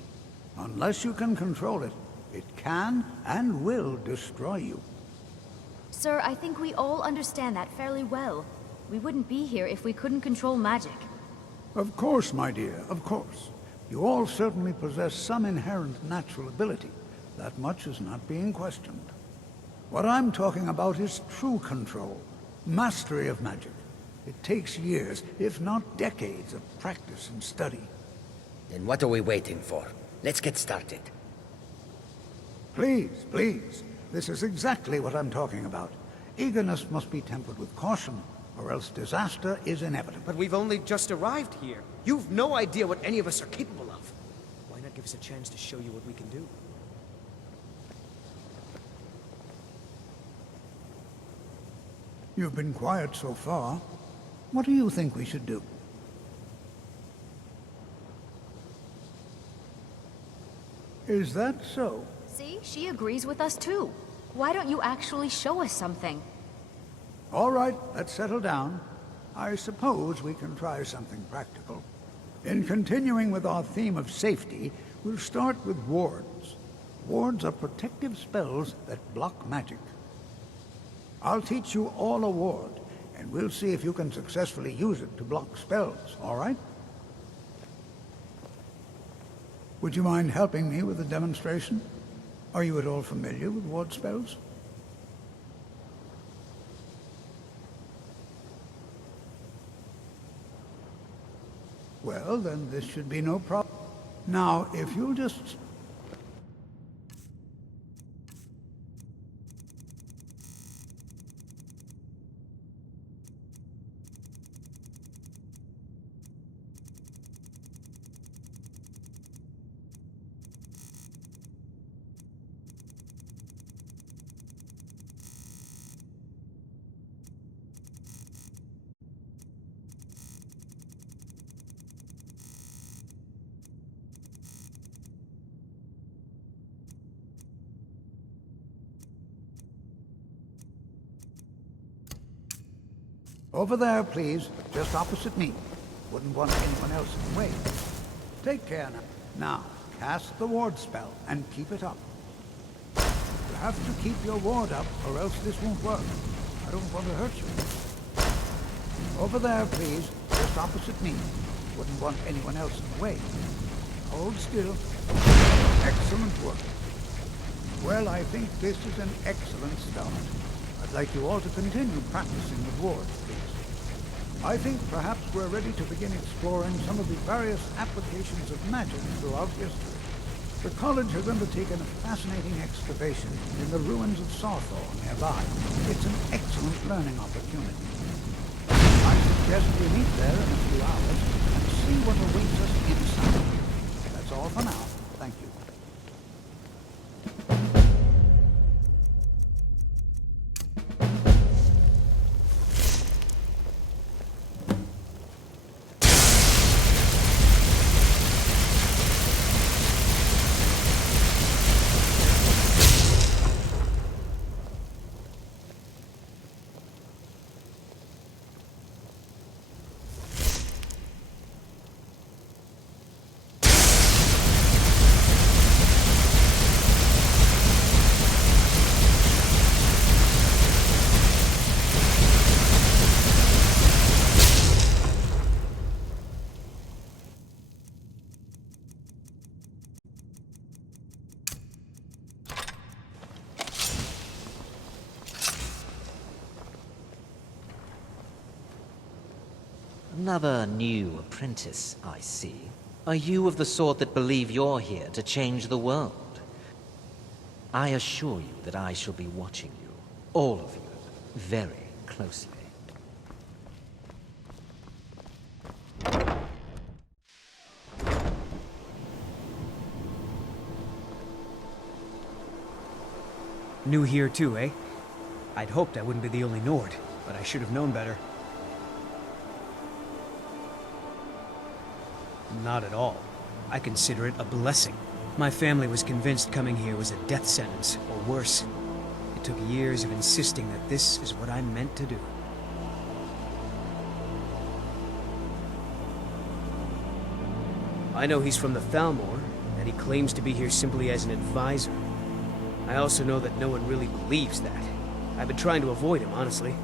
Unless you can control it, it can and will destroy you. Sir, I think we all understand that fairly well. We wouldn't be here if we couldn't control magic. Of course, my dear, of course. You all certainly possess some inherent natural ability. That much is not being questioned. What I'm talking about is true control, mastery of magic. It takes years, if not decades, of practice and study. Then what are we waiting for? Let's get started. Please, please. This is exactly what I'm talking about. Eagerness must be tempered with caution, or else disaster is inevitable. But we've only just arrived here. You've no idea what any of us are capable of. Why not give us a chance to show you what we can do? You've been quiet so far. What do you think we should do? Is that so? See, she agrees with us too. Why don't you actually show us something? All right, let's settle down. I suppose we can try something practical. In continuing with our theme of safety, we'll start with wards. Wards are protective spells that block magic. I'll teach you all a ward, and we'll see if you can successfully use it to block spells, all right? Would you mind helping me with the demonstration? Are you at all familiar with ward spells? Well, then this should be no problem. Now, if you'll just... Over there, please. Just opposite me. Wouldn't want anyone else in the way. Take care now. Now, cast the ward spell and keep it up. You have to keep your ward up or else this won't work. I don't want to hurt you. Over there, please. Just opposite me. Wouldn't want anyone else in the way. Hold still. Excellent work. Well, I think this is an excellent start. I'd like you all to continue practicing with wards, please. I think perhaps we're ready to begin exploring some of the various applications of magic throughout history. The college has undertaken a fascinating excavation in the ruins of Sawthorn nearby. It's an excellent learning opportunity. I suggest we meet there in a few hours and see what awaits us inside. That's all for now. Thank you. Another new apprentice, I see. Are you of the sort that believe you're here to change the world? I assure you that I shall be watching you, all of you, very closely. New here too, eh? I'd hoped I wouldn't be the only Nord, but I should have known better. Not at all. I consider it a blessing. My family was convinced coming here was a death sentence, or worse. It took years of insisting that this is what I'm meant to do. I know he's from the Thalmor, and he claims to be here simply as an advisor. I also know that no one really believes that. I've been trying to avoid him, honestly.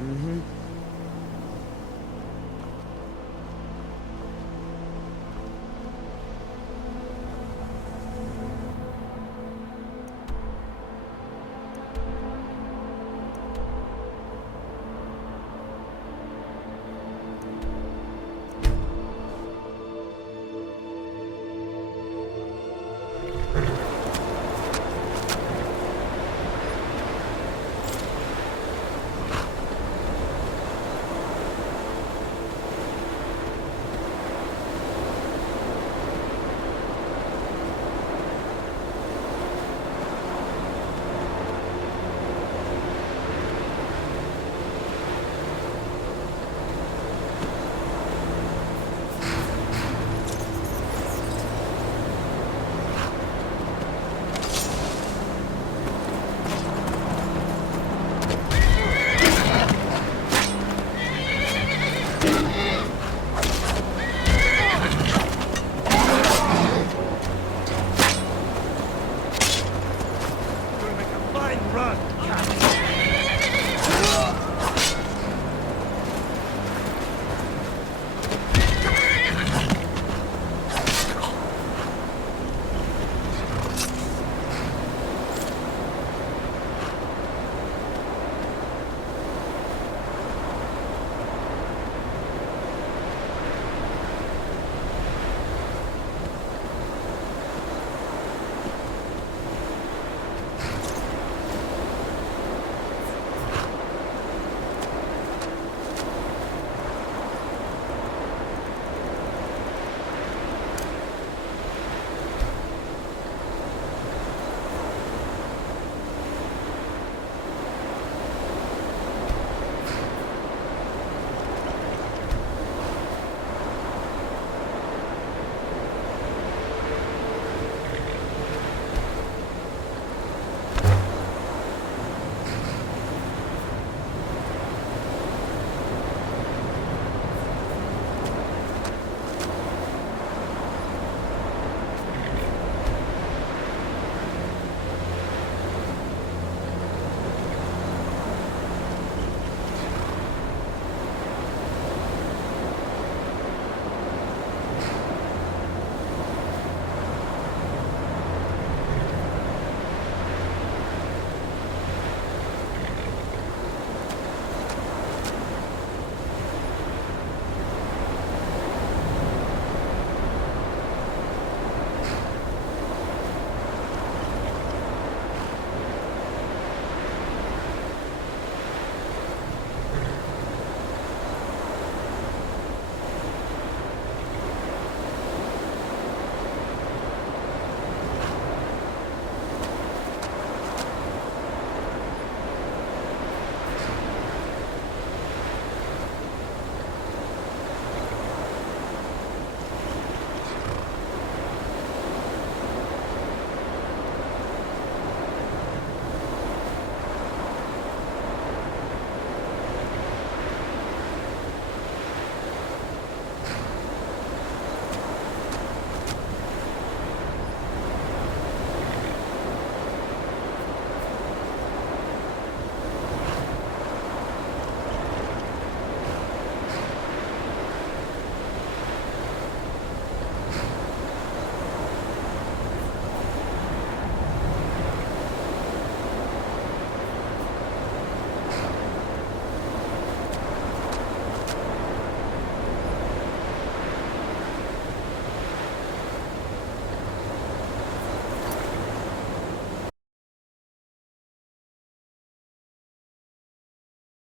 Mm-hmm.